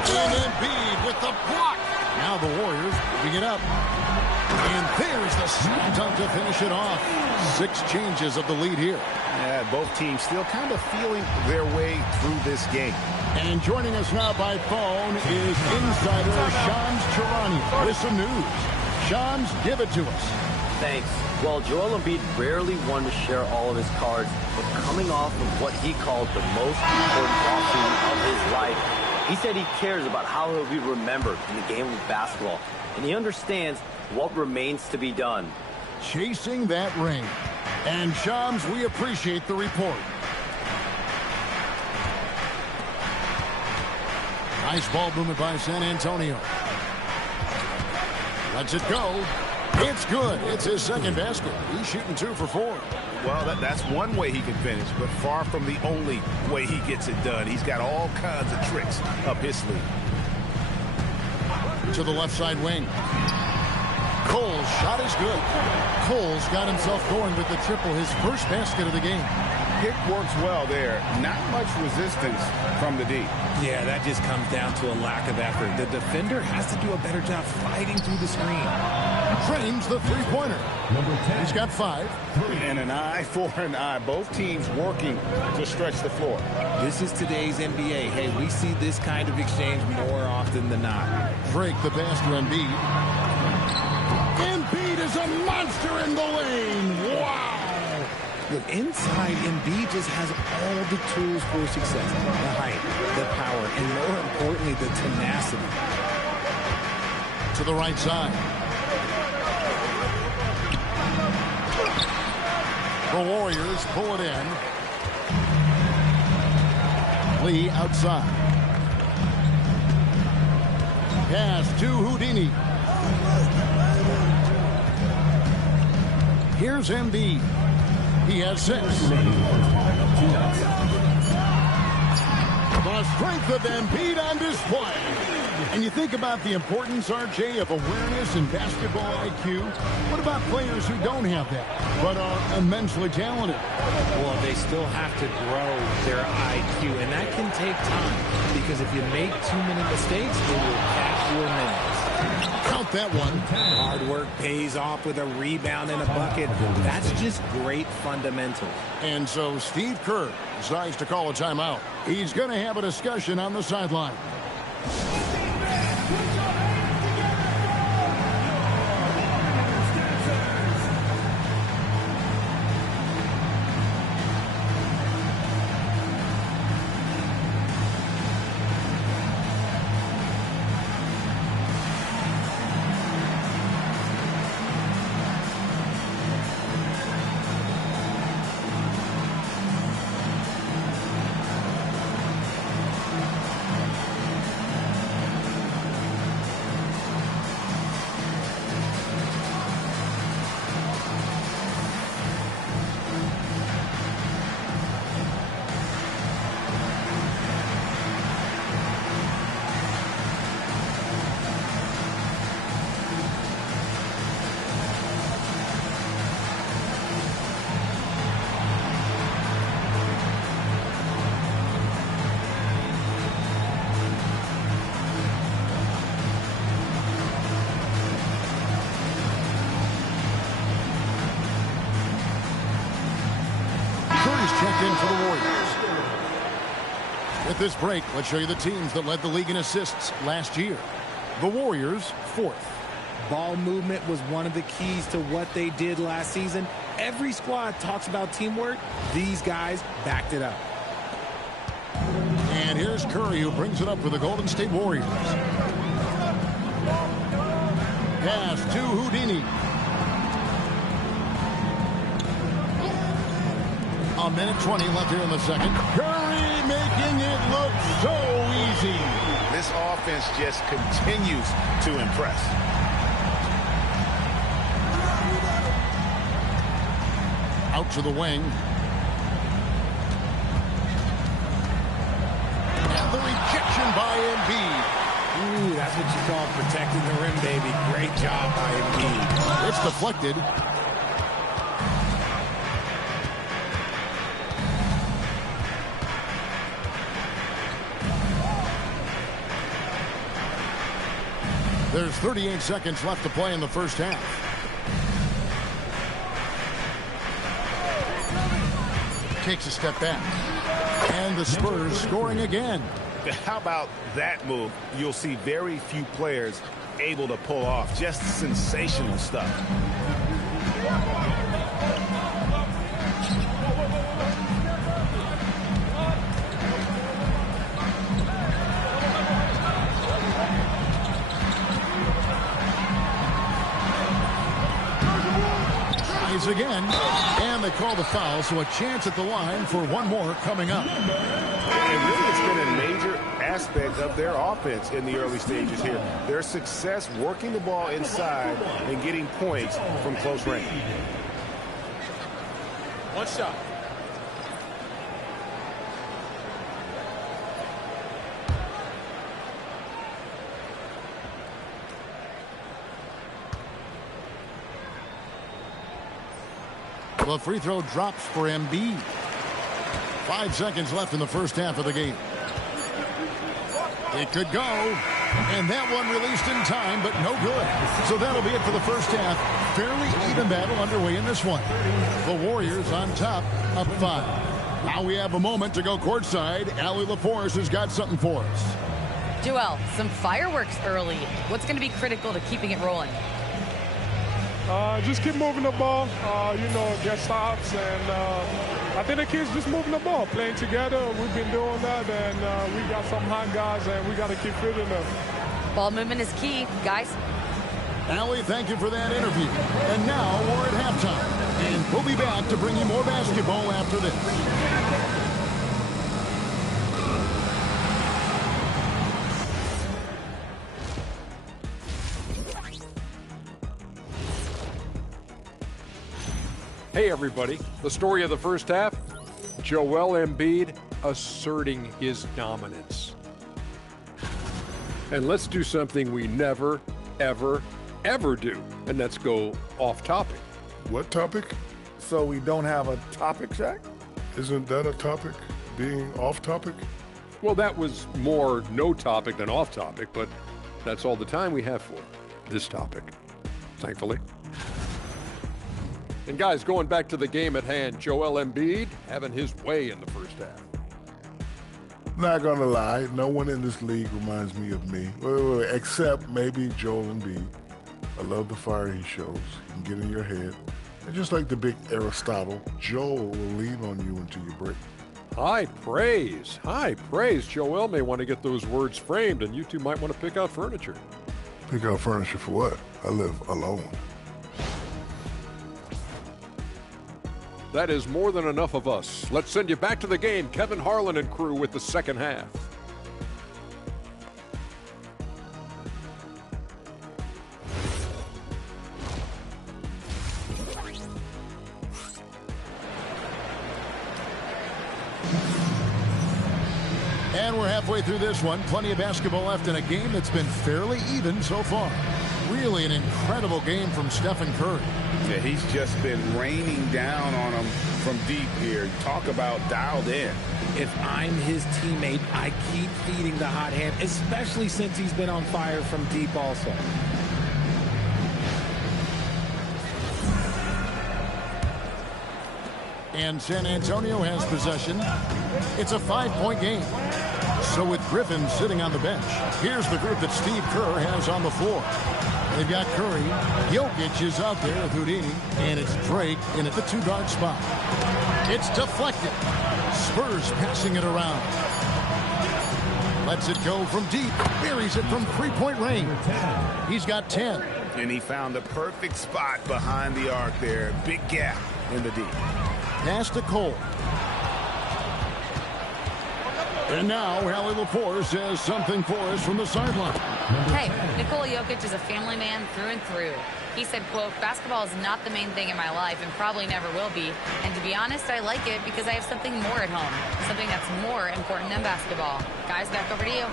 And Embiid with the block. Now the Warriors moving it up. And there's the slam dunk to finish it off. 6 changes of the lead here. Yeah, both teams still kind of feeling their way through this game. And joining us now by phone is insider Shams Charania with some news. Shams, give it to us. Thanks. Well, Joel Embiid rarely wanted to share all of his cards, but coming off of what he called the most important offseason of his life, he said he cares about how he'll be remembered in the game of basketball, and he understands what remains to be done. Chasing that ring. And Shams, we appreciate the report. Nice ball movement by San Antonio. Lets it go. It's good. It's his second basket. He's shooting 2 for 4. Well, that's one way he can finish, but far from the only way he gets it done. He's got all kinds of tricks up his sleeve. To the left side wing. Cole's shot is good. Cole's got himself going with the triple, his first basket of the game. Pick works well there. Not much resistance from the D. Yeah, that just comes down to a lack of effort. The defender has to do a better job fighting through the screen. Frames the three-pointer. He's got 5. And an eye for an eye. Both teams working to stretch the floor. This is today's NBA. Hey, we see this kind of exchange more often than not. Drake the pass to Embiid. Embiid is a monster in the lane. Wow. Look, inside, Embiid just has all the tools for success. The height, the power, and more importantly, the tenacity. To the right side. The Warriors pull it in. Lee outside. Pass to Houdini. Here's Embiid. He has 6. The strength of Embiid on display. And you think about the importance, RJ, of awareness and basketball IQ. What about players who don't have that, but are immensely talented? Well, they still have to grow their IQ, and that can take time. Because if you make too many mistakes, it will catch your minutes. Count that one. Hard work pays off with a rebound and a bucket. That's just great fundamentals. And so Steve Kerr decides to call a timeout. He's going to have a discussion on the sideline. in for the Warriors. With this break, let's show you the teams that led the league in assists last year. The Warriors, 4th. Ball movement was one of the keys to what they did last season. Every squad talks about teamwork. These guys backed it up. And here's Curry, who brings it up for the Golden State Warriors. Pass to Houdini. A minute 20 left here in the second. Curry making it look so easy. This offense just continues to impress. Out to the wing. And the rejection by Embiid. Ooh, that's what you call protecting the rim, baby. Great job by Embiid. It's deflected. There's 38 seconds left to play in the first half. Takes a step back. And the Spurs scoring again. How about that move? You'll see very few players able to pull off. Just sensational stuff. Again, and they call the foul, so a chance at the line for one more coming up. And really, it's been a major aspect of their offense in the early stages here. Their success working the ball inside and getting points from close range. One shot. The free throw drops for Embiid. 5 seconds left in the first half of the game. It could go. And that one released in time, but no good. So that'll be it for the first half. Fairly even battle underway in this one. The Warriors on top, up 5. Now we have a moment to go courtside. Allie LaForce has got something for us. Joel, some fireworks early. What's going to be critical to keeping it rolling? Just keep moving the ball, get stops, and I think the kids just moving the ball, playing together. We've been doing that, and we got some hot guys, and we got to keep fitting them. Ball movement is key, guys. Allie, thank you for that interview. And now we're at halftime, and we'll be back to bring you more basketball after this. Hey everybody, the story of the first half, Joel Embiid asserting his dominance. And let's do something we never, ever, ever do, and that's go off topic. What topic? So we don't have a topic, Shaq? Isn't that a topic? Being off topic? Well, that was more no topic than off topic, but that's all the time we have for this topic, thankfully. And guys, going back to the game at hand, Joel Embiid having his way in the first half. Not gonna lie, no one in this league reminds me of me. Wait, except maybe Joel Embiid. I love the fire he shows. He can get in your head. And just like the big Aristotle, Joel will lean on you until you break. High praise. High praise. Joel may want to get those words framed, and you two might want to pick out furniture. Pick out furniture for what? I live alone. That is more than enough of us. Let's send you back to the game. Kevin Harlan and crew with the second half. And we're halfway through this one. Plenty of basketball left in a game that's been fairly even so far. Really an incredible game from Stephen Curry. Yeah, he's just been raining down on them from deep here. Talk about dialed in. If I'm his teammate, I keep feeding the hot hand, especially since he's been on fire from deep also. And San Antonio has possession. It's a 5-point game. So with Griffin sitting on the bench, here's the group that Steve Kerr has on the floor. They've got Curry. Jokic is out there with Houdini. And it's Drake in at the 2-guard spot. It's deflected. Spurs passing it around. Lets it go from deep. Buries it from 3-point range. He's got 10. And he found the perfect spot behind the arc there. Big gap in the deep. Pass to Cole. And now, Allie LaForce says something for us from the sideline. Hey, Nikola Jokic is a family man through and through. He said, quote, basketball is not the main thing in my life and probably never will be. And to be honest, I like it because I have something more at home. Something that's more important than basketball. Guys, back over to you.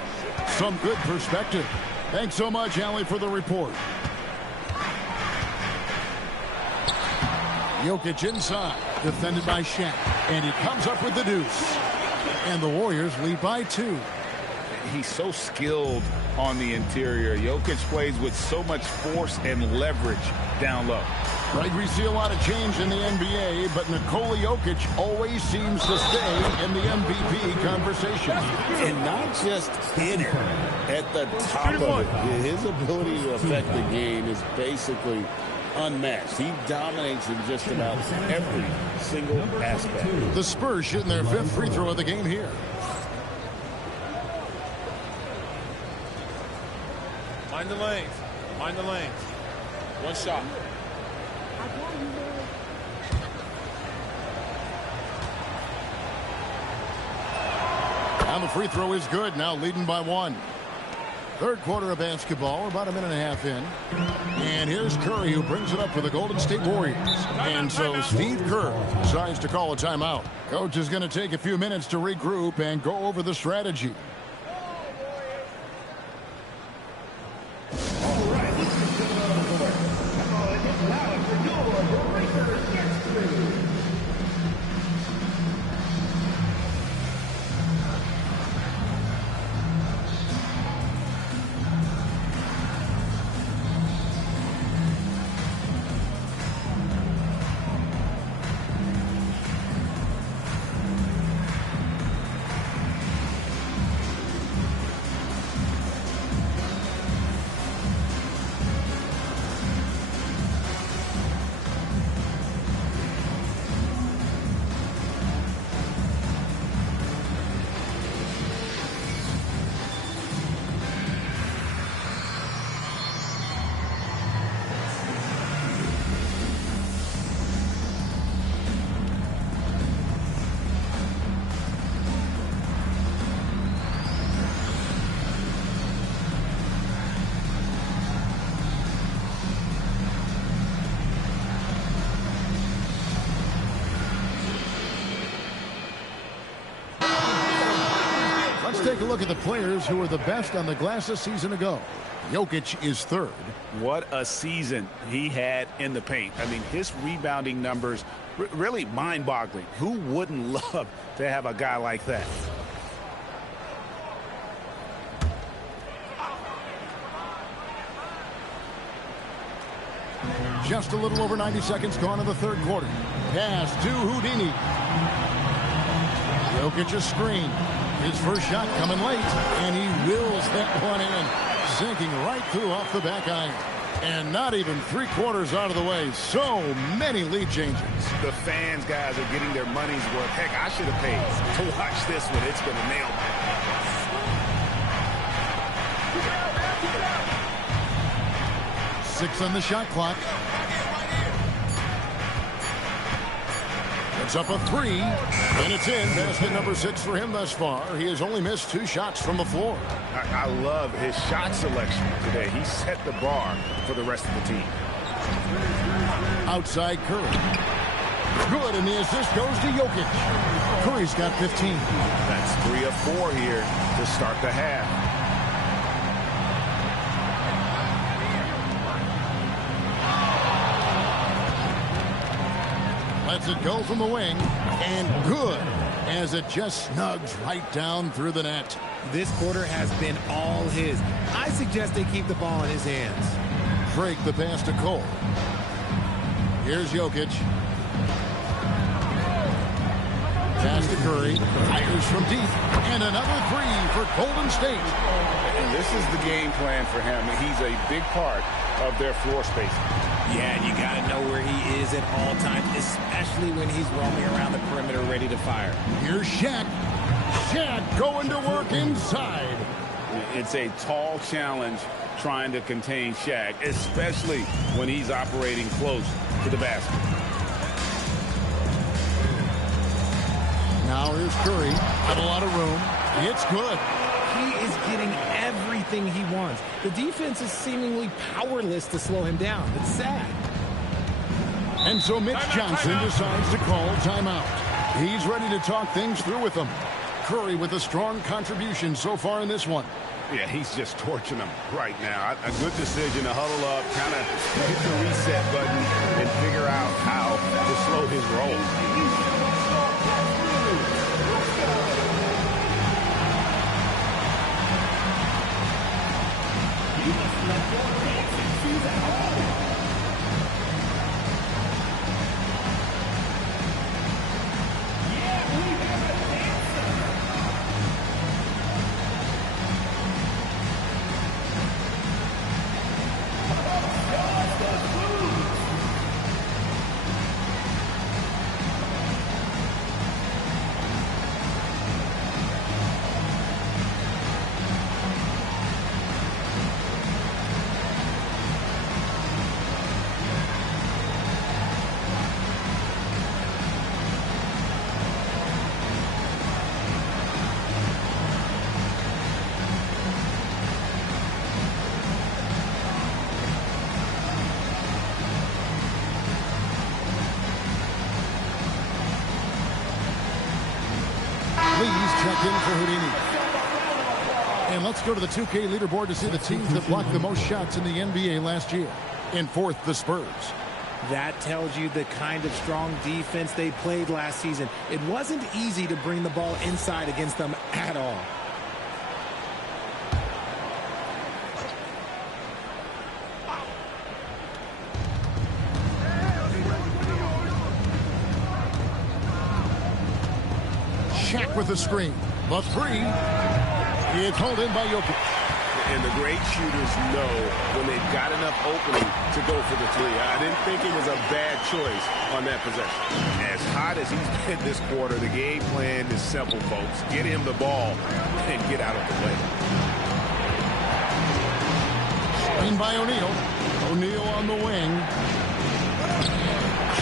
Some good perspective. Thanks so much, Allie, for the report. Jokic inside, defended by Shaq. And he comes up with the deuce. And the Warriors lead by 2. He's so skilled on the interior. Jokic plays with so much force and leverage down low. Right, we see a lot of change in the NBA, but Nikola Jokic always seems to stay in the MVP conversation. And not just in it, at the top of it. His ability to affect the game is basically unmatched. He dominates in just about every single aspect. The Spurs shooting their 5th free throw of the game here. Mind the lanes. Mind the lanes. One shot. And the free throw is good. Now leading by 1. Third quarter of basketball, about a minute and a half in. And here's Curry, who brings it up for the Golden State Warriors. And so Steve Kerr decides to call a timeout. Coach is going to take a few minutes to regroup and go over the strategy. Take a look at the players who were the best on the glass a season ago. Jokic is 3rd. What a season he had in the paint. I mean, his rebounding numbers really mind-boggling. Who wouldn't love to have a guy like that? Just a little over 90 seconds gone in the third quarter. Pass to Houdini. Jokic a screen. His first shot coming late, and he wills that one in, sinking right through off the back iron. And not even 3/4 out of the way. So many lead changes. The fans, guys, are getting their money's worth. Heck, I should have paid to watch this one. It's going to nail me. 6 on the shot clock. It's up a 3, and it's in. Basket number 6 for him thus far. He has only missed 2 shots from the floor. I love his shot selection today. He set the bar for the rest of the team. Outside Curry. Good, and the assist goes to Jokic. Curry's got 15. That's 3 of 4 here to start the half. Lets it go from the wing, and good, as it just snugs right down through the net. This quarter has been all his. I suggest they keep the ball in his hands. Drake the pass to Cole. Here's Jokic. Pass to Curry. Fires from deep. And another three for Golden State. And this is the game plan for him. He's a big part of their floor spacing. Yeah, and you got to know where he is at all times, especially when he's roaming around the perimeter ready to fire. Here's Shaq. Shaq going to work inside. It's a tall challenge trying to contain Shaq, especially when he's operating close to the basket. Now here's Curry. Got a lot of room. It's good. He is getting everything he wants. The defense is seemingly powerless to slow him down. It's sad. And so Mitch Johnson decides to call timeout. He's ready to talk things through with them. Curry with a strong contribution so far in this one. Yeah, he's just torching them right now. A good decision to huddle up, kind of hit the reset button, and figure out how to slow his roll. Check in for Houdini. And let's go to the 2K leaderboard to see the teams that blocked the most shots in the NBA last year. In fourth, the Spurs. That tells you the kind of strong defense they played last season. It wasn't easy to bring the ball inside against them at all. Shaq with the screen. The three. It's hauled in by Jokic. And the great shooters know when they've got enough opening to go for the three. I didn't think it was a bad choice on that possession. As hot as he's been this quarter, the game plan is simple, folks. Get him the ball and get out of the way. Screen by O'Neal. O'Neal on the wing.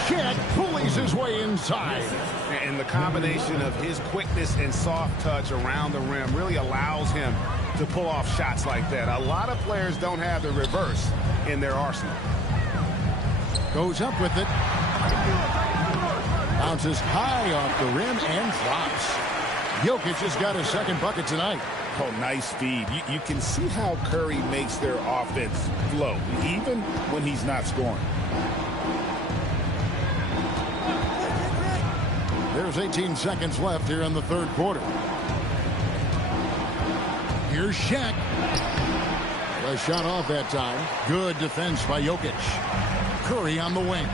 Shaq pulleys his way inside. And the combination of his quickness and soft touch around the rim really allows him to pull off shots like that. A lot of players don't have the reverse in their arsenal. Goes up with it. Bounces high off the rim and drops. Jokic has got his second bucket tonight. Oh, nice speed. You can see how Curry makes their offense flow, even when he's not scoring. There's 18 seconds left here in the third quarter. Here's Shaq. A shot off that time. Good defense by Jokic. Curry on the wing.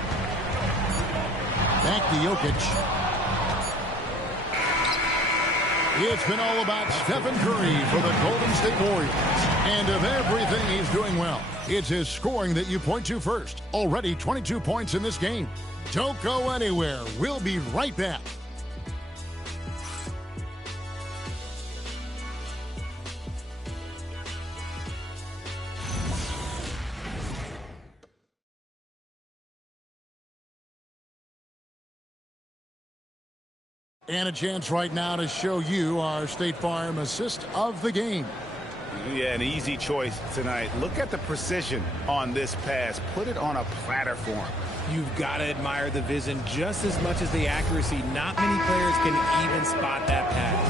Back to Jokic. It's been all about Stephen Curry for the Golden State Warriors. And of everything he's doing well, it's his scoring that you point to first. Already 22 points in this game. Don't go anywhere. We'll be right back. And a chance right now to show you our State Farm assist of the game. Yeah, an easy choice tonight. Look at the precision on this pass. Put it on a platter for him. You've got to admire the vision just as much as the accuracy. Not many players can even spot that pass.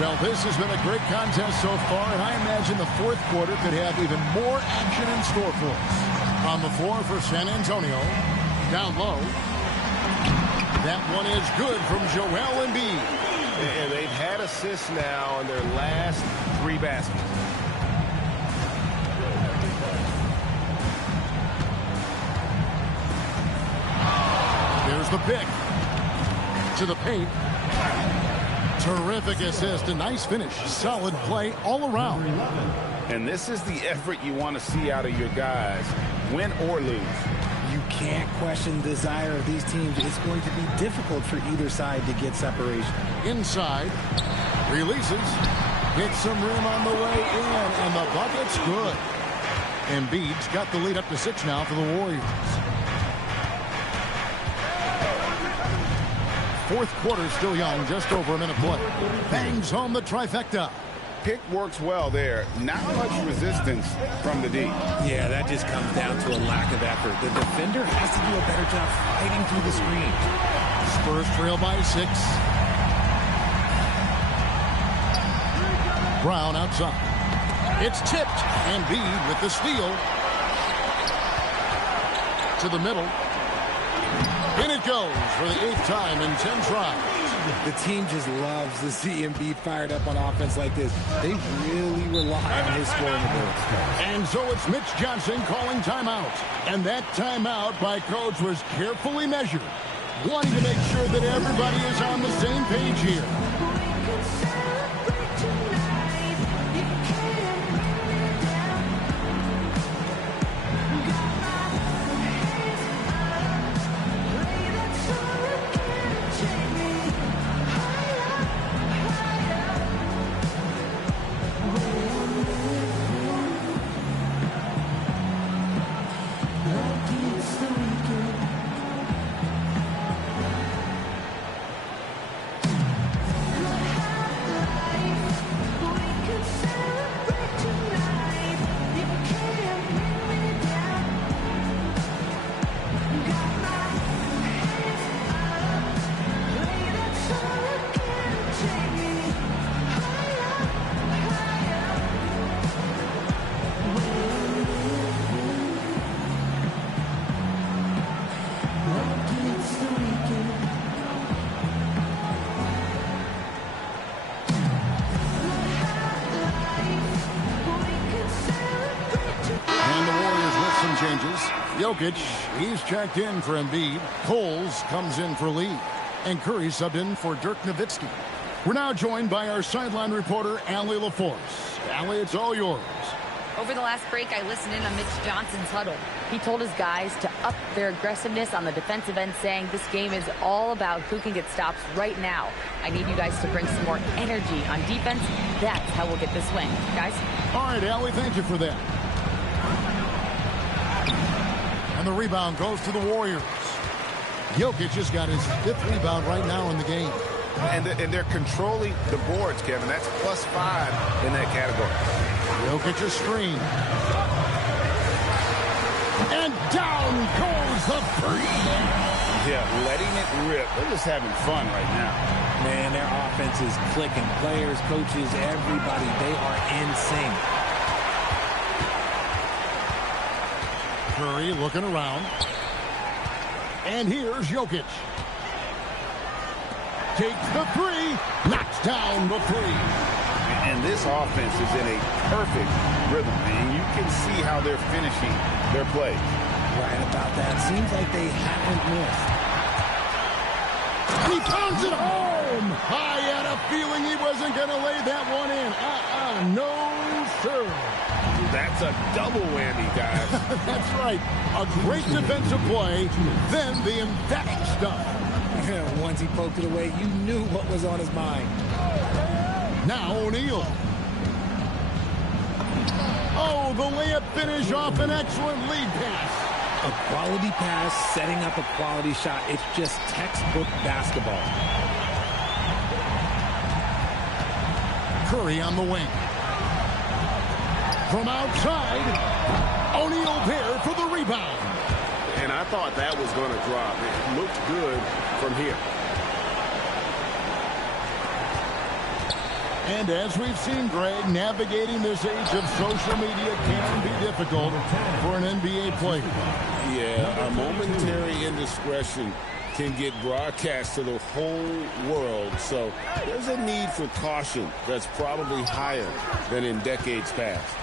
Well, this has been a great contest so far, and I imagine the fourth quarter could have even more action in store for us. On the floor for San Antonio, down low. That one is good from Joel Embiid. And they've had assists now on their last 3 baskets. There's the pick. To the paint. Terrific assist, a nice finish. Solid play all around. And this is the effort you want to see out of your guys, win or lose. You can't question the desire of these teams. It's going to be difficult for either side to get separation. Inside. Releases. Hits some rim on the way in, and the bucket's good. Embiid's got the lead up to 6 now for the Warriors. Fourth quarter still young, just over a minute play. Bangs home the trifecta. Pick works well there. Not much resistance from the D. Yeah, that just comes down to a lack of effort. The defender has to do a better job fighting through the screen. Spurs trail by 6. Brown outside. It's tipped. Embiid with the steal. To the middle. In it goes for the 8th time in 10 tries. The team just loves to see Embiid fired up on offense like this. They really rely on his scoring ability. And so it's Mitch Johnson calling timeout. And that timeout by Coach was carefully measured, wanting to make sure that everybody is on the same page here. Jokic, he's checked in for Embiid. Coles comes in for Lee. And Curry subbed in for Dirk Nowitzki. We're now joined by our sideline reporter, Allie LaForce. Allie, it's all yours. Over the last break, I listened in on Mitch Johnson's huddle. He told his guys to up their aggressiveness on the defensive end, saying this game is all about who can get stops right now. I need you guys to bring some more energy on defense. That's how we'll get this win. Guys? All right, Allie, thank you for that. And the rebound goes to the Warriors. Jokic has got his 5th rebound right now in the game. And they're controlling the boards, Kevin. That's +5 in that category. Jokic a screen. And down goes the three. Yeah, letting it rip. They're just having fun right now. Man, their offense is clicking. Players, coaches, everybody, they are in sync. Curry looking around. And here's Jokic. Takes the three. Knocks down the three. And this offense is in a perfect rhythm. And you can see how they're finishing their plays. Right about that. Seems like they haven't missed. He pounds it home. I had a feeling he wasn't going to lay that one in. No, sir. That's a double whammy, guys. That's right. A great defensive play, then the emphatic stuff. Once he poked it away, you knew what was on his mind. Now O'Neal. Oh, the layup finish off an excellent lead pass. A quality pass, setting up a quality shot. It's just textbook basketball. Curry on the wing. From outside, O'Neal there for the rebound. And I thought that was going to drop. It looked good from here. And as we've seen, Greg, navigating this age of social media can be difficult for an NBA player. Yeah, a momentary indiscretion can get broadcast to the whole world. So there's a need for caution that's probably higher than in decades past.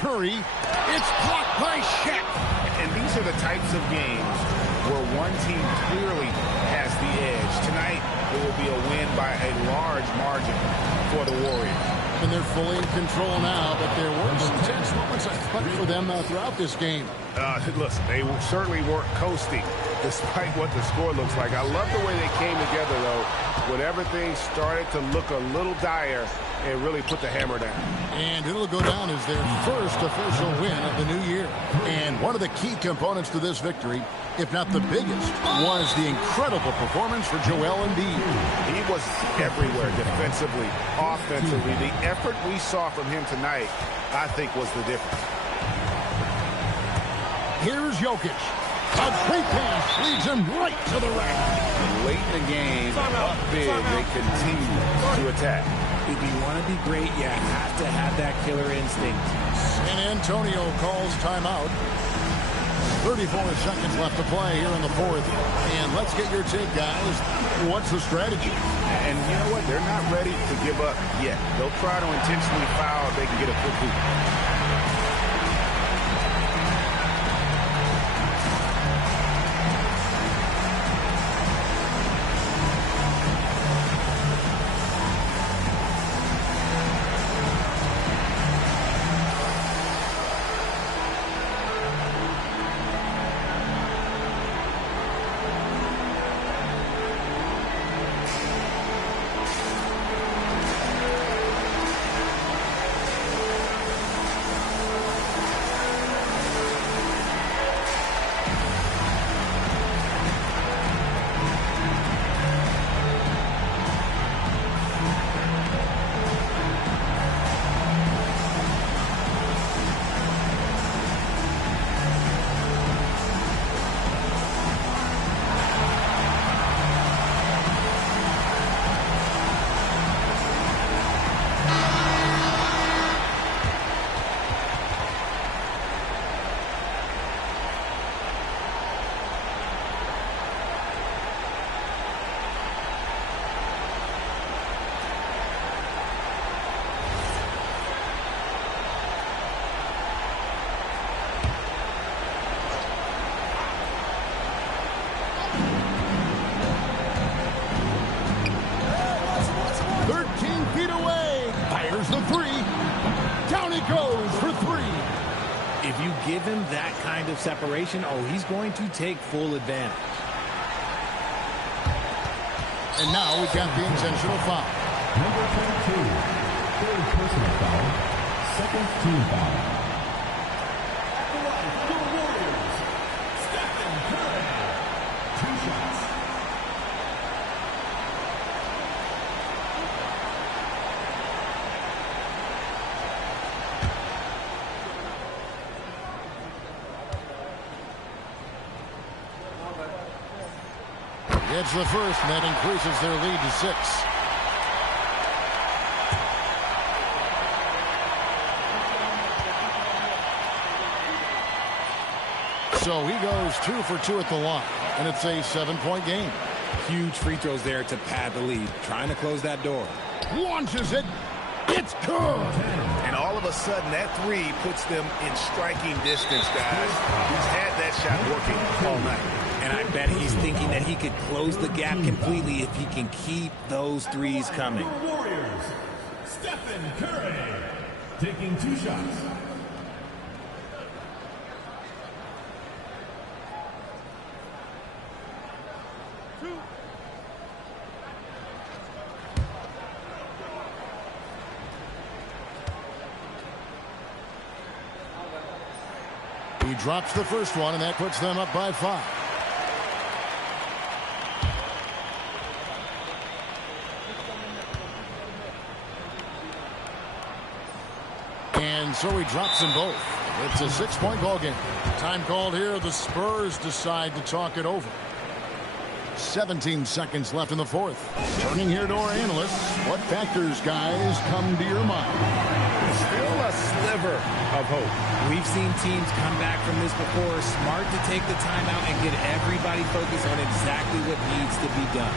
Curry, it's blocked by Shaq. And these are the types of games where one team clearly has the edge. Tonight, it will be a win by a large margin for the Warriors. And they're fully in control now, but there were some tense moments I thought for them throughout this game. Listen, they certainly weren't coasting, despite what the score looks like. I love the way they came together, though, when everything started to look a little dire and really put the hammer down. And it'll go down as their first official win of the new year. And one of the key components to this victory, if not the biggest, was the incredible performance for Joel Embiid. He was everywhere defensively, offensively. The effort we saw from him tonight, I think, was the difference. Here's Jokic. A great pass leads him right to the rack. Late in the game, up big, they continue to attack. If you want to be great, you have to have that killer instinct. San Antonio calls timeout. 34 seconds left to play here in the fourth. And let's get your take, guys. What's the strategy? And you know what? They're not ready to give up yet. They'll try to intentionally foul if they can get a quick hoop. Give him that kind of separation, he's going to take full advantage. And now we've got the intentional foul. Number 22, third personal foul, second team foul. For the Warriors, Stephen Curry, 2 shots. It's the first, and that increases their lead to 6. So he goes 2 for 2 at the line, and it's a 7-point game. Huge free throws there to pad the lead, trying to close that door. Launches it. It's good. And all of a sudden, that three puts them in striking distance, guys. He's had that shot working all night. And I bet he's thinking that he could close the gap completely if he can keep those threes coming. Warriors, Stephen Curry, taking 2 shots. He drops the first one, and that puts them up by 5. And so he drops them both. It's a 6-point ball game. Time called here. The Spurs decide to talk it over. 17 seconds left in the fourth. Turning here to our analysts. What factors, guys, come to your mind? Still a sliver of hope. We've seen teams come back from this before. Smart to take the time out and get everybody focused on exactly what needs to be done.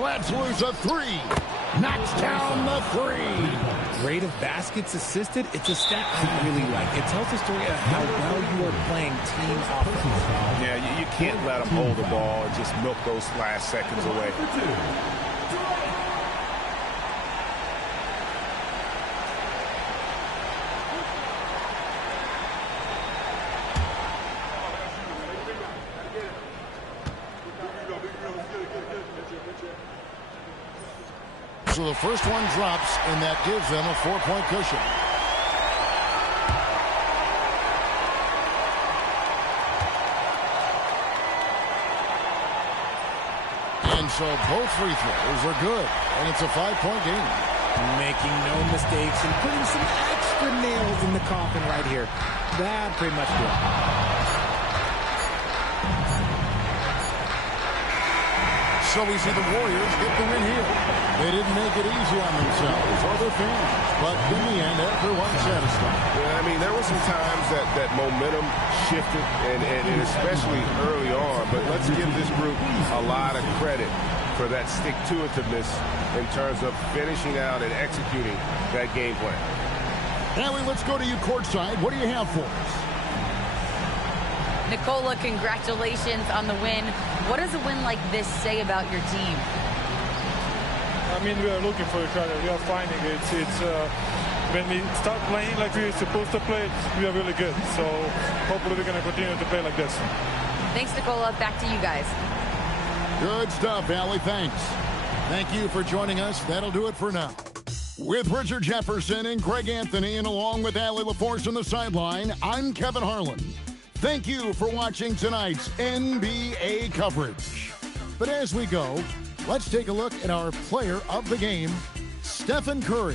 Lets loose a three. Knocks down the three. Rate of baskets assisted, it's a stat I really like. It tells the story of how well you are playing team offense. Yeah, you can't let them hold the ball and just milk those last seconds away. So the first one drops, and that gives them a 4-point cushion. And so both free throws are good, and it's a 5-point game. Making no mistakes and putting some extra nails in the coffin right here. That pretty much did it. So we see the Warriors get the win here. They didn't make it easy on themselves or their fans, but in the end, everyone's satisfied. Yeah, I mean, there were some times that momentum shifted, and especially early on, but let's give this group a lot of credit for that stick-to-itiveness in terms of finishing out and executing that game plan. Allie, let's go to you courtside. What do you have for us? Nicola, congratulations on the win. What does a win like this say about your team? I mean, we are looking for each other. We are finding it. When we start playing like we're supposed to play, we are really good. So hopefully we're going to continue to play like this. Thanks, Nicola. Back to you guys. Good stuff, Allie. Thanks. Thank you for joining us. That'll do it for now. With Richard Jefferson and Greg Anthony, and along with Allie LaForce on the sideline, I'm Kevin Harlan. Thank you for watching tonight's NBA coverage. But as we go, let's take a look at our player of the game, Stephen Curry.